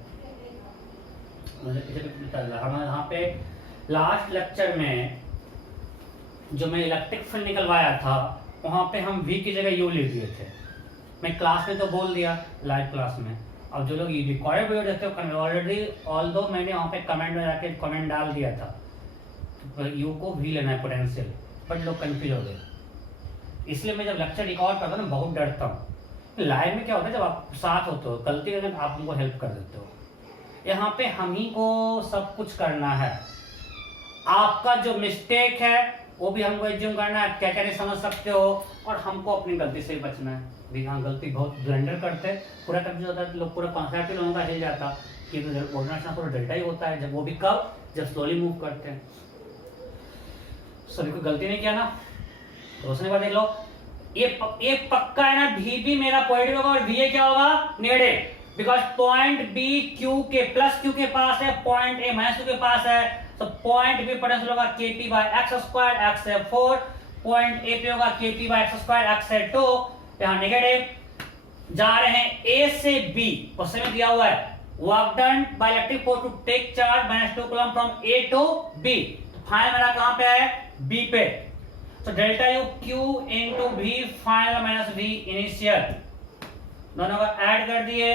मुझे किसी को पता लगा। हमारे यहाँ पे लास्ट लेक्चर में जो मैं इलेक्ट्रिक फील्ड निकलवाया था, वहाँ पे हम V की जगह U लिख दिए थे। मैं क्लास में तो बोल दिया, लाइव क्लास में। अब जो लोग रिकॉर्डेड वीडियो देखते हो, ऑलरेडी ऑल्दो मैंने वहाँ पे कमेंट में जाके कमेंट डाल दिया था U को V लेना है पोटेंशियल, बट लोग कंफ्यूज हो गए। इसलिए मैं जब लेक्चर रिकॉर्ड करता हूँ ना, बहुत डरता हूँ। लाइव में क्या होता है, जब आप साथ होते हो, गलती करके आप हमको हेल्प कर देते हो। यहाँ पे हम ही को सब कुछ करना है। आपका जो मिस्टेक है वो भी हमको एज्यूम करना है, क्या क्या नहीं समझ सकते हो, और हमको अपनी गलती से ही बचना है। भी हाँ, गलती बहुत ब्लेंडर करते हैं, पूरा कंफ्यूज होता है, लोग पूरा कॉन्सेप्ट ही लोगों का हिल जाता कि ऑर्डिनेशन पूरा डेल्टा ही होता है। जब वो भी कब, जब स्लोली मूव करते हैं। सभी कोई गलती नहीं किया ना, तो उसने बात देख लो, ये पक्का है ना, भी भी मेरा पॉजिटिव होगा और VA क्या होगा? Negative, because point B Q के प्लस Q के पास है, पॉइंट A माइनस Q के पास है, तो पॉइंट B पोटेंशियल होगा kp/x², x है 4, पॉइंट A पे होगा kp/x², x है 2, यहाँ नेगेटिव। जा रहे हैं A से B, क्वेश्चन में दिया हुआ है work done by electric force to take charge -2 coulomb from A to B। तो फाइनल मेरा कहाँ पे है? B पे। तो delta U Q into V final minus V initial, दोनों को ऐड कर दिए,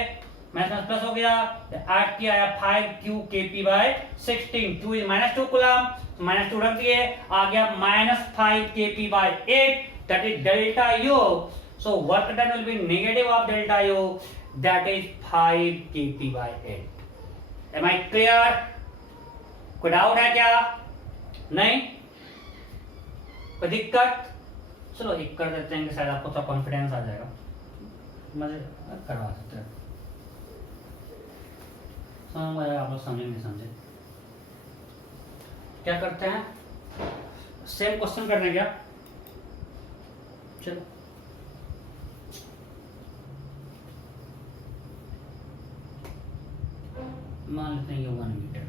माइनस प्लस हो गया, ऐड किया है 5Q kp/16, Q is -2 coulomb, -2 रख दिए, आ गया -5 kp/8, that is delta U. So work done will be negative of delta U, that is 5 kp/8. Am I clear? कोई डाउट है क्या? नहीं? कोई दिक्कत? चलो एक कर देते हैं कि शायद आपको थोड़ा कॉन्फिडेंस आ जाएगा, मजे करवा सकते हैं। आप लोग समझे नहीं समझे? क्या करते हैं, सेम क्वेश्चन करने क्या, चलो मान लेते हैं ये 1 मीटर,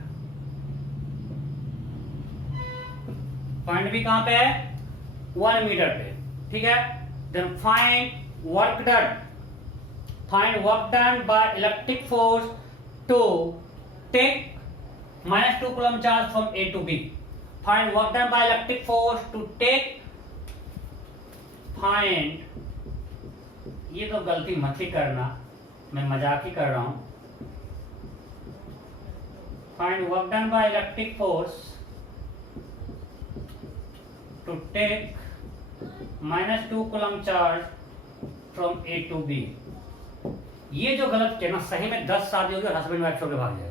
पॉइंट भी कहां पे है, 1 मीटर पे, ठीक है। Then find work done, find work done by electric force to take -2 coulomb charge from A to B. Find work done by electric force to take, find, ये तो गलती मत ही करना, मैं मजाक ही कर रहा हूं। Find work done by electric force to take -2 coulomb charge from A to B. ये जो गलत किया ना, सही में 10 शादी होगी और हस्बैंड वाइफ छोड़ के भाग जाएगा।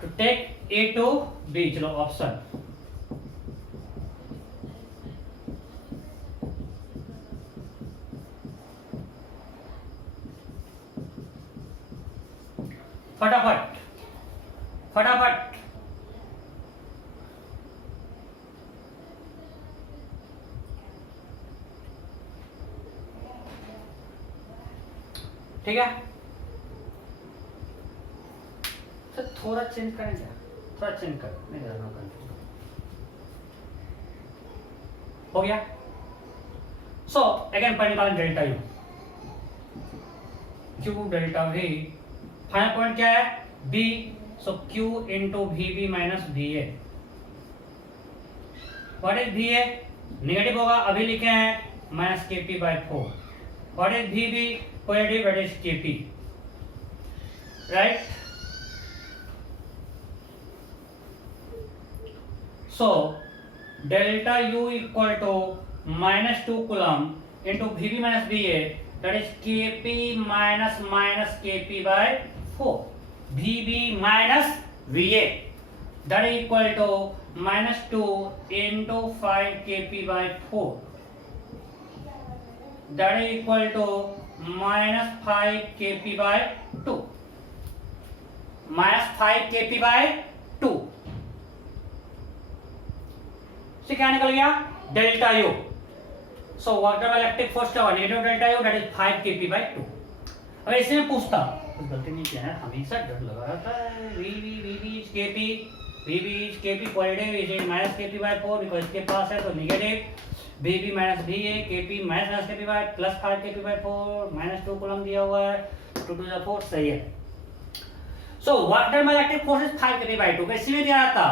To take A to B, चलो ऑप्शन, फटाफट फटाफट, ठीक है। तो थोड़ा चेंज करें क्या, थोड़ा चेंज कर, नहीं ज़्यादा कंफ्यूज हो गया। सो अगेन पॉइंट निकालें delta U, Q delta V, final point क्या है, B, so Q into V B minus V A. What is V A, negative होगा, अभी लिखे हैं minus K P by 4। What is V B, positive, that is K P, right. So delta U equal to -2 coulomb into VB minus VA, that is Kp minus Kp by 4. VB minus VA, that is equal to -2 into 5 Kp by 4. That is equal to -5 Kp by 2. -5 Kp by 2. से क्या निकल गया, delta u. So work done by electric force क्या हुआ, negative delta u, that is 5 kp by 2। अब इसमें पूछता, कुछ गलती नहीं किया है, हमेशा डर लगा रहता है, V is kp, V is kp, positive is minus kp by 4, because इसके पास है तो negative, V minus V A, kp minus kp by plus 5 kp by 4, -2 coulomb दिया हुआ है, 2 टू द 4, सही है। So work done by electric force is 5 kp by 2, इसलिए दिया था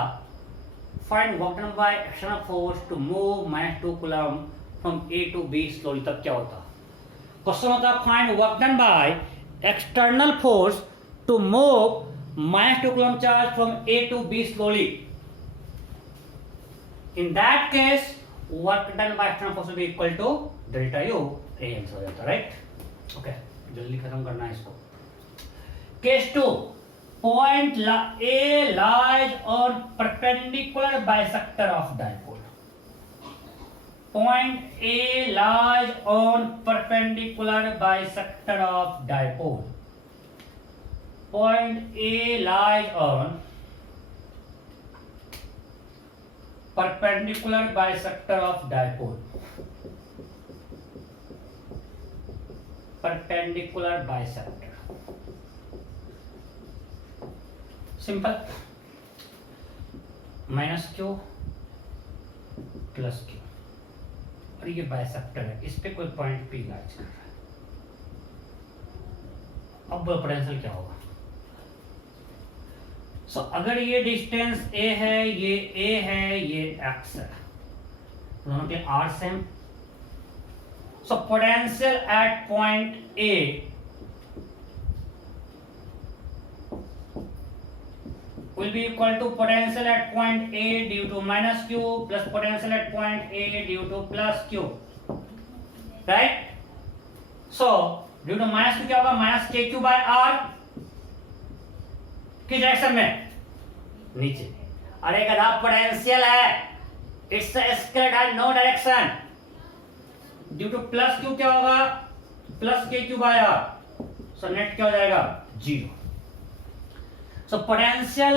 find work done by external force to move -2 coulomb from A to B slowly। तब क्या होता, क्वेश्चन होता find work done by external force to move -2 coulomb charge from A to B slowly। in that case work done by external force will be equal to delta U, ये आंसर हो जाता, राइट। ओके, जल्दी खत्म करना है इसको। Case 2, point A lies on perpendicular bisector of dipole. Point A lies on perpendicular bisector of dipole. Point A lies on perpendicular bisector of dipole. Perpendicular bisector. Simple, -q + q, और ये बाइसेक्टर है, इस पे कोई पॉइंट P लाइज कर रहा है। अब पोटेंशियल क्या होगा, सो अगर ये डिस्टेंस a है, ये a है, ये x है, दोनों के r same, so potential at point A will be equal to potential at point A due to -q plus potential at point A due to +q, right? So due to -q क्या होगा, -kq by r, किस डायरेक्शन में, नीचे। अरे गधा, पोटेंशियल है, it's a scalar, has no direction. Due to +q क्या होगा, +kq by r, so net क्या हो जाएगा, 0। So potential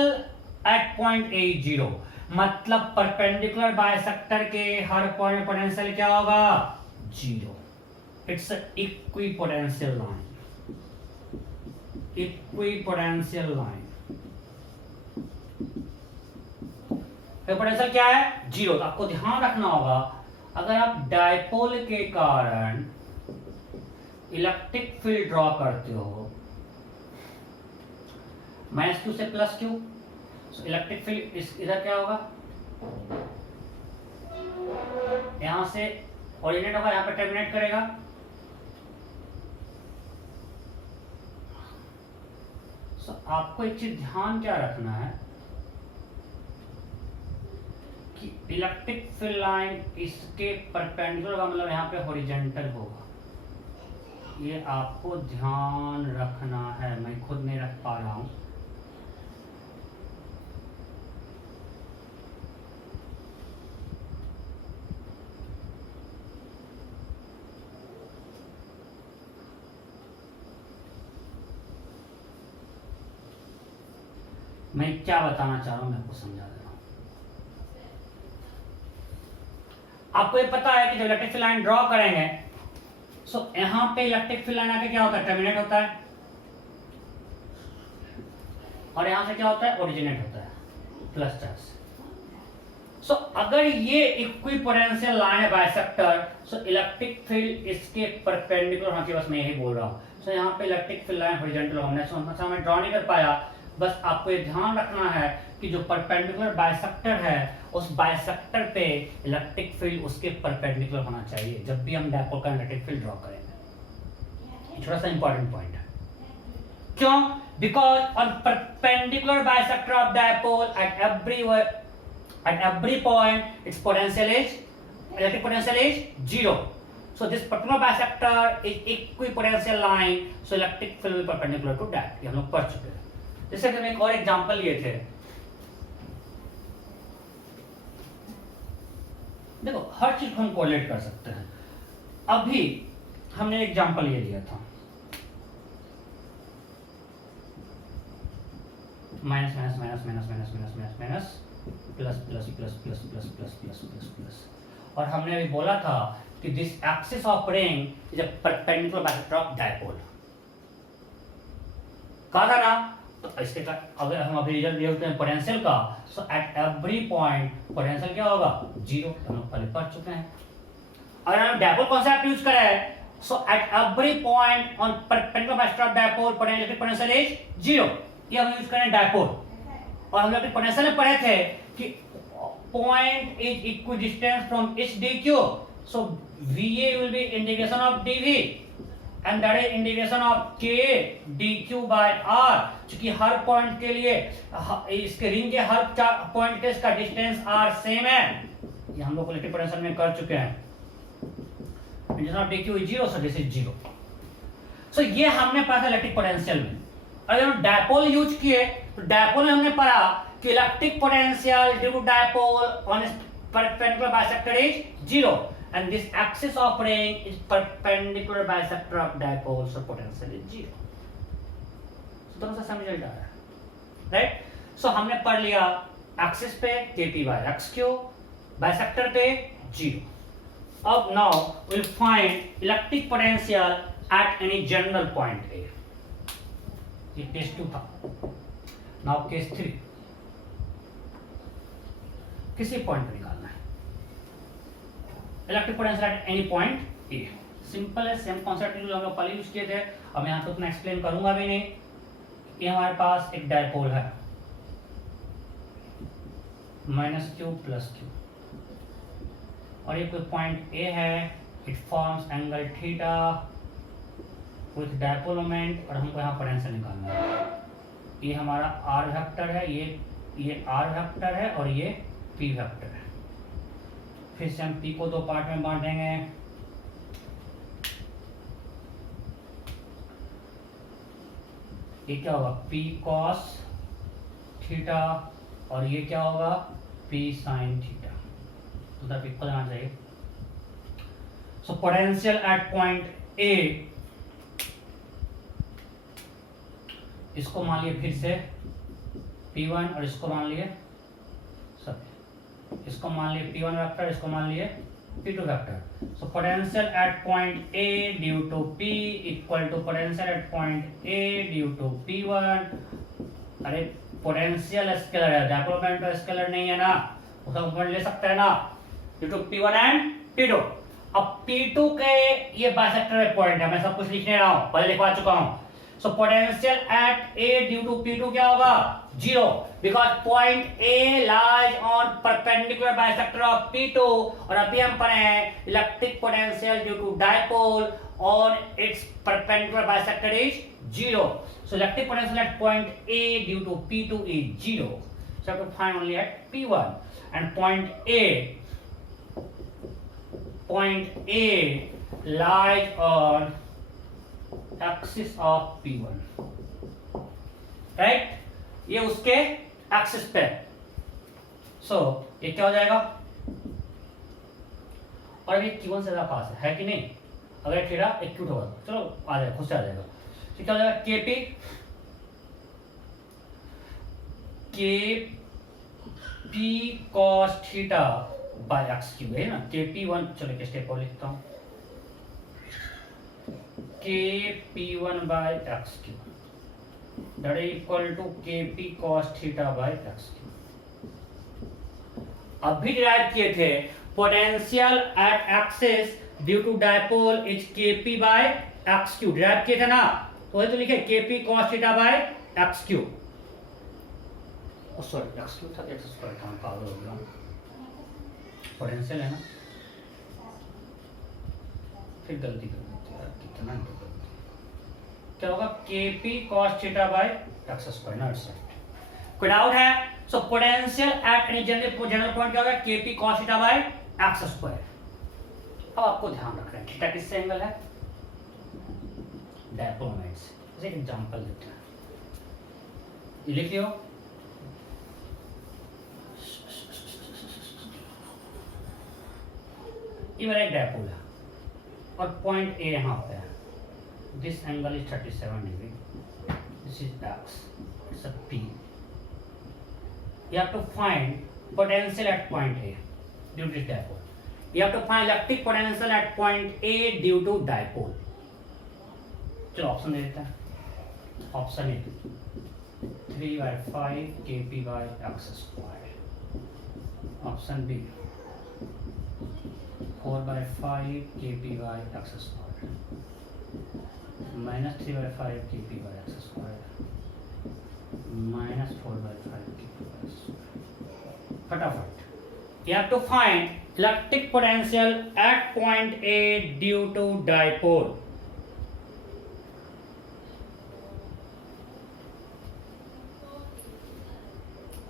at point A zero, मतलब परपेंडिकुलर बाइसेक्टर के हर पॉइंट पोटेंशियल क्या होगा, zero. It's equipotential line, equipotential line. Potential क्या है, जीरो। तो आपको ध्यान रखना होगा, अगर आप डायपोल के कारण इलेक्ट्रिक फील्ड ड्रॉ करते हो माइनस क्यू से प्लस क्यू, इलेक्ट्रिक फील्ड इधर क्या होगा, यहां से ओरिजिनेट होगा, यहां पे टर्मिनेट करेगा। आपको एक चीज ध्यान क्या रखना है कि इलेक्ट्रिक फील्ड लाइन इसके परपेंडिकुलर का मतलब यहाँ पे हॉरिजॉन्टल होगा, ये आपको ध्यान रखना है। मैं खुद नहीं रख पा रहा हूं। मैं क्या बताना चाह रहा हूं, मैं आपको समझा दे रहा हूं। आपको ये पता है कि जब इलेक्ट्रिक फील्ड लाइन ड्रॉ करेंगे, सो यहां पे इलेक्ट्रिक फील्ड लाइन आके क्या होता है, टर्मिनेट होता है, और यहां से क्या होता है, ओरिजिनेट होता है, प्लस चार्ज। सो अगर ये इक्विपोटेंशियल लाइन है बाइसेक्टर, सो इलेक्ट्रिक फील्ड इसके परपेंडिकुलर होना चाहिए, बस मैं यही बोल रहा हूं। सो यहाँ पे इलेक्ट्रिक फील्ड लाइन हॉरिजॉन्टल हमने मैं ड्रॉ नहीं कर पाया। बस आपको ये ध्यान रखना है कि जो परपेंडिकुलर बाइसेक्टर है, उस बाइसेक्टर पे इलेक्ट्रिक फील्ड उसके परपेंडिकुलर होना चाहिए जब भी हम डायपोल का इलेक्ट्रिक फील्ड ड्रॉ करेंगे। थोड़ा सा इंपॉर्टेंट पॉइंट है। क्यों? Because on perpendicular bisector of dipole at every point its potential is, electric potential is zero. So this particular bisector is equipotential line, so electric field will be perpendicular to that. ये हम लोग पढ़ चुके हैं। जैसे कि हम एक और एग्जांपल लिए थे, देखो हर चीज को हम कोरिलेट कर सकते हैं। अभी हमने एग्जांपल ये लिया था, minus minus minus minus minus minus minus minus plus plus plus plus plus plus plus plus plus, और हमने अभी बोला था कि this axis of ring is a perpendicular bisector of dipole. कहा था ना? तो इसके अगर हम अभी रिजल्ट देखते हैं पोटेंशियल का, सो एट एवरी पॉइंट पोटेंशियल क्या होगा, जीरो। हम लोग पहले पढ़ चुके हैं। अगर हम डायपोल कॉन्सेप्ट यूज करें, so at every point on perpendicular bisector of dipole potential is zero. ये हम यूज करें डायपोल। और हम लोग पोटेंशियल में पढ़े थे कि point is equidistance from each d q, so VA will be integration of DV and that is integration of K dQ by R। क्योंकि हर पॉइंट के लिए इसके रिंग के हर पॉइंट के इसका डिस्टेंस R सेम है। ये हम लोग इलेक्ट्रिक पोटेंशियल में कर चुके हैं। Integration of DQ is zero, so this is zero. So ये हमने पढ़ा था इलेक्ट्रिक पोटेंशियल में। अगर हम डायपोल यूज किए तो डायपोल में हमने पढ़ा कि electric potential due to dipole on perpendicular bisector is zero and this axis of ring is perpendicular bisector of dipole, so potential is zero. So दोनों से समझ आ रहा है, राइट? सो हमने पढ़ लिया एक्सिस पे kp by xq, बाइसेक्टर पे जीरो। अब now we'll find electric potential at any general point A. ये केस 2 था। नाउ केस 3, किसी पॉइंट पे निकालना है electric potential at any point A. Simple है, सेम कॉन्सेप्ट हम लोग पहले यूज किए थे, अब मैं यहाँ पे उतना एक्सप्लेन करूंगा भी नहीं। ये हमारे पास एक डायपोल है, -q + q, और ये कोई पॉइंट ए है, it forms angle theta with dipole moment, और हमको यहाँ पोटेंशियल निकालना है। ये हमारा r वेक्टर है, ये r वेक्टर है, और ये p वेक्टर है। फिर से हम p को 2 पार्ट में बांटेंगे। ये क्या होगा, p cos थीटा, और ये क्या होगा, p sin थीटा। तो दैट इक्वल आना चाहिए। सो पोटेंशियल एट पॉइंट ए, इसको मान लिया फिर से P1 और इसको मान लिए सब, इसको मान लिए P1 वेक्टर, इसको मान लिए P2 vector. So potential at point A due to P equal to potential at point A due to P1। अरे पोटेंशियल स्केलर है, डायपोल तो स्केलर नहीं है ना, उसका कंपोनेंट ले सकते हैं ना, due to P1 and P2। अब P2 के ये बाइसेक्टर पॉइंट है, मैं सब कुछ लिखने रहा हूं, पहले लिखवा चुका हूं। So potential at A due to P2 क्या होगा? 0, because point A lies on perpendicular bisector of P2। और अभी हम पढ़े हैं electric potential due to dipole on its perpendicular bisector is 0। So electric potential at point A due to P2 is 0। So to find only at P1 and point A lies on axis of P1, right? ये उसके एक्सिस पे। सो ये क्या हो जाएगा? और अभी Q1 से ज्यादा पास है कि नहीं? अगर थीटा एक्यूट होगा, चलो आ जाएगा, खुद से आ जाएगा। तो क्या हो जाएगा? KP cos theta by x cube है ना, KP1, चलो एक स्टेप और लिखता हूं, KP1 by x cube that is equal to KP cos theta by x cube. अभी डिराइव किए थे potential at axis due to dipole is KP bye x cube, derive किए थे ना, तो वही तो लिखे KP cos theta by x cube. Sorry x cube था, एक्स स्क्वायर था, पागल हो गया, पोटेंशियल है ना, फिर गलती कर देते हैं, कितना गलती। क्या होगा? KP cos theta by x square, not set. कोई डाउट है? So potential eight any general point क्या होगा? KP cos theta by x square. अब आपको ध्यान रखना है थीटा किससे एंगल है? डायपोल मोमेंट से। जैसे एक एग्जांपल देते हैं, ये लिख लियो, ये मेरा एक डायपोल है और पॉइंट A यहाँ पे है, this angle is 37 degree, this is x, it's a P। You have to find potential at point A due to dipole. You have to find electric potential at point A due to dipole. चलो ऑप्शन दे देते हैं। Option A 3/5 KP by x square। Option B 4/5 KP by x square minus 3/5 KP by x square minus 4/5 KP by x square। फटाफट, you have to find electric potential at point A due to dipole।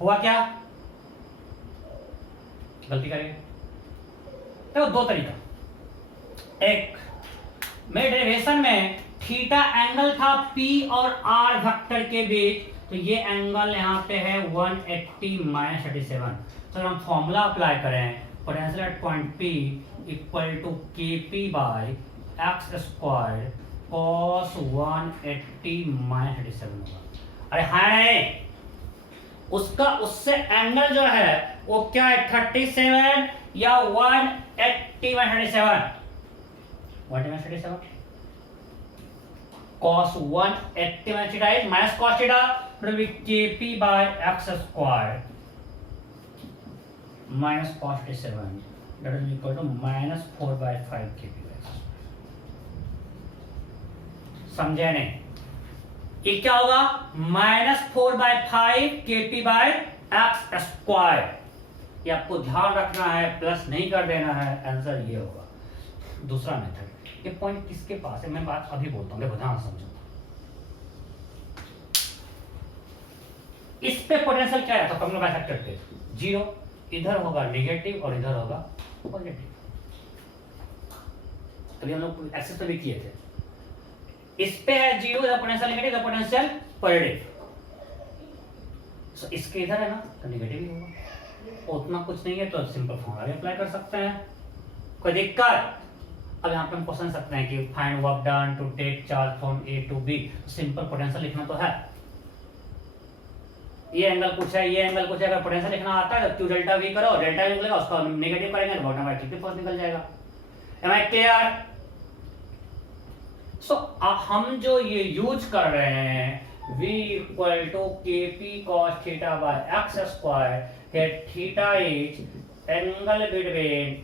हुआ क्या? गलती करेंगे तो दो तरीका, एक मेरे डेरिवेशन में थीटा एंगल था P और R वेक्टर के बीच, तो ये एंगल यहाँ पे है 180 माइनस 37। तो हम फॉर्मूला अप्लाई करें, potential at point P equal to KP bye x square cos 180 minus 37 होगा। अरे हाँ नहीं, उसका उससे एंगल जो है वो क्या है? 37 या 180 minus 37, 187 cos 180 minus theta is minus cos theta, it will be KP by x square minus cos 87, that is equal to minus 4/5 KP by x। समझे नहीं? ये क्या होगा? minus 4/5 KP by x square। ये आपको ध्यान रखना है, प्लस नहीं कर देना है, आंसर ये होगा। दूसरा मेथड, ये पॉइंट किसके पास है मैं बात अभी बोलता हूँ, देखो ध्यान समझो। इस पे पोटेंशियल क्या रहता है? पर्पेंडिकुलर बाइसेक्टर पे 0, इधर होगा नेगेटिव और इधर होगा पॉजिटिव। अभी हम लोग एक्सेस पे भी किए थे, इस पे है 0, इधर पोटेंशियल नेगेटिव, इधर पोटेंशियल पॉजिटिव। सो इसके इधर है ना, तो नेगेटिव ही होगा। उतना कुछ नहीं है तो सिंपल फॉर्मूला भी अप्लाई कर सकते हैं, कोई दिक्कत? अब यहाँ पे हम क्वेश्चन सकते हैं कि find work done to take charge from A to B। Simple potential लिखना तो है, ये एंगल पूछा है, ये एंगल पूछा है, अगर पोटेंशियल लिखना आता है तो क्यू डेल्टा वी करो, डेल्टा वी निकलेगा, उसका नेगेटिव करेंगे तो बॉटम बाय फोर्स निकल जाएगा। M I clear? सो हम जो ये यूज कर रहे हैं v equal to K P cos theta by x square, है theta is angle between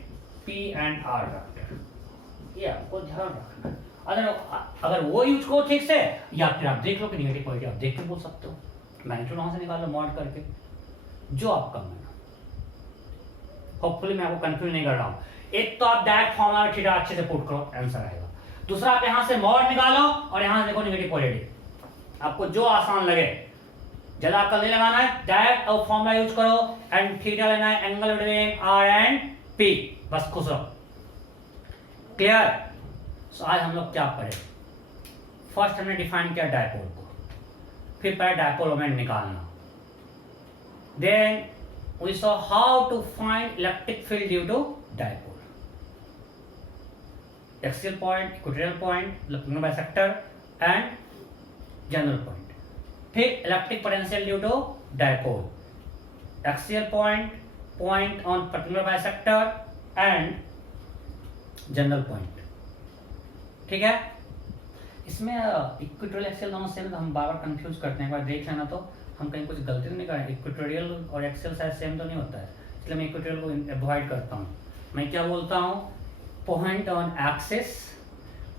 p and r vector, ये आपको ध्यान रखना है। अगर वो यूज करो ठीक से, या फिर आप देख लो कि नेगेटिव पॉजिटिव आप देख के बोल सकते हो, मैग्नीट्यूड वहां से निकाल लो मॉड करके, जो आप कर लेना। होपफुली मैं आपको कंफ्यूज नहीं कर रहा हूं। एक तो आप डायरेक्ट फॉर्मूला में थीटा अच्छे से पुट करो, आंसर आएगा। दूसरा आप यहां से मॉड निकालो और यहां से देखो नेगेटिव पॉजिटिव, आपको जो आसान लगे, ज्यादा अकल नहीं लगाना है, डायरेक्ट और फॉर्मूला यूज करो एंड थीटा लेना है angle between r and p, बस खुश रहो। क्लियर? सो आज हम लोग क्या पढ़े? फर्स्ट हमने डिफाइन किया डायपोल को, फिर पढ़ा डायपोल मोमेंट निकालना, then we saw how to find electric field due to dipole, axial point, equatorial point, लंबा बाइसेक्टर एंड जनरल पॉइंट, फिर electric potential due to dipole, axial point, point on particular bisector and general point. ठीक है? इसमें इक्वेटोरियल एक्सियल दोनों सेम, हम बार बार कंफ्यूज करते हैं, एक बार देख लेना तो हम कहीं कुछ गलती तो नहीं कर रहे हैं। इक्वेटोरियल और एक्सियल शायद सेम तो नहीं होता है, इसलिए मैं इक्वेटोरियल को अवॉइड करता हूँ। मैं क्या बोलता हूँ? Point on axis,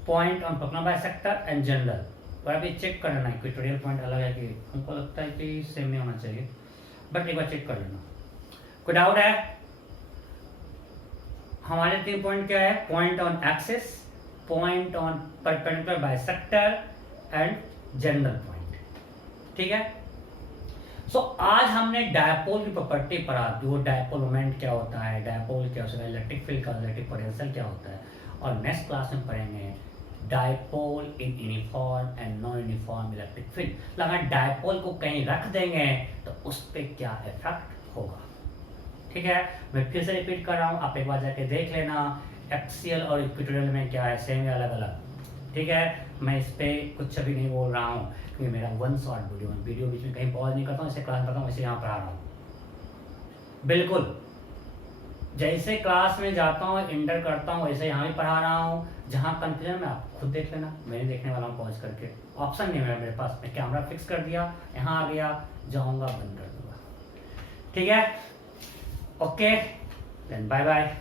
point on particular bisector and general. और अभी चेक कर लेना, इक्वेटोरियल पॉइंट अलग है कि, हमको लगता है कि सेम नहीं होना चाहिए, बट एक बार चेक कर लेना। कोई डाउट है? हमारे 3 पॉइंट क्या है? Point on axis, point on perpendicular bisector and general point. ठीक है? सो आज हमने डायपोल की प्रॉपर्टी पढ़ा, जो डायपोल मोमेंट क्या होता है, डायपोल क्या होता है, इलेक्ट्रिक फील्ड का इलेक्ट्रिक पोटेंशियल क्या होता है, और नेक्स्ट क्लास में पढ़ेंगे dipole in uniform and non uniform electric field. अगर डायपोल को कहीं रख देंगे तो उस पर क्या इफेक्ट होगा। ठीक है? मैं फिर से रिपीट कर रहा हूँ, आप एक बार जाके देख लेना, एक्सियल और इक्वेटोरियल में क्या है, सेम या अलग अलग। ठीक है? मैं इस पे कुछ अभी नहीं बोल रहा हूँ क्योंकि मेरा वन शॉट वीडियो बीच में कहीं पॉज नहीं करता हूँ, इसे क्लास करता हूँ, इसे यहाँ पढ़ा रहा हूँ। बिल्कुल जैसे क्लास में जाता हूँ, इंटर करता हूँ, वैसे यहाँ भी पढ़ा रहा हूँ। जहाँ कंफ्यूजन में आप खुद देख लेना, मैं देखने वाला हूँ पॉज करके, ऑप्शन नहीं है मेरे पास, मैं कैमरा फिक्स कर दिया, यहाँ आ गया, जाऊँगा बंद कर दूंगा। ठीक है? Okay, then bye bye.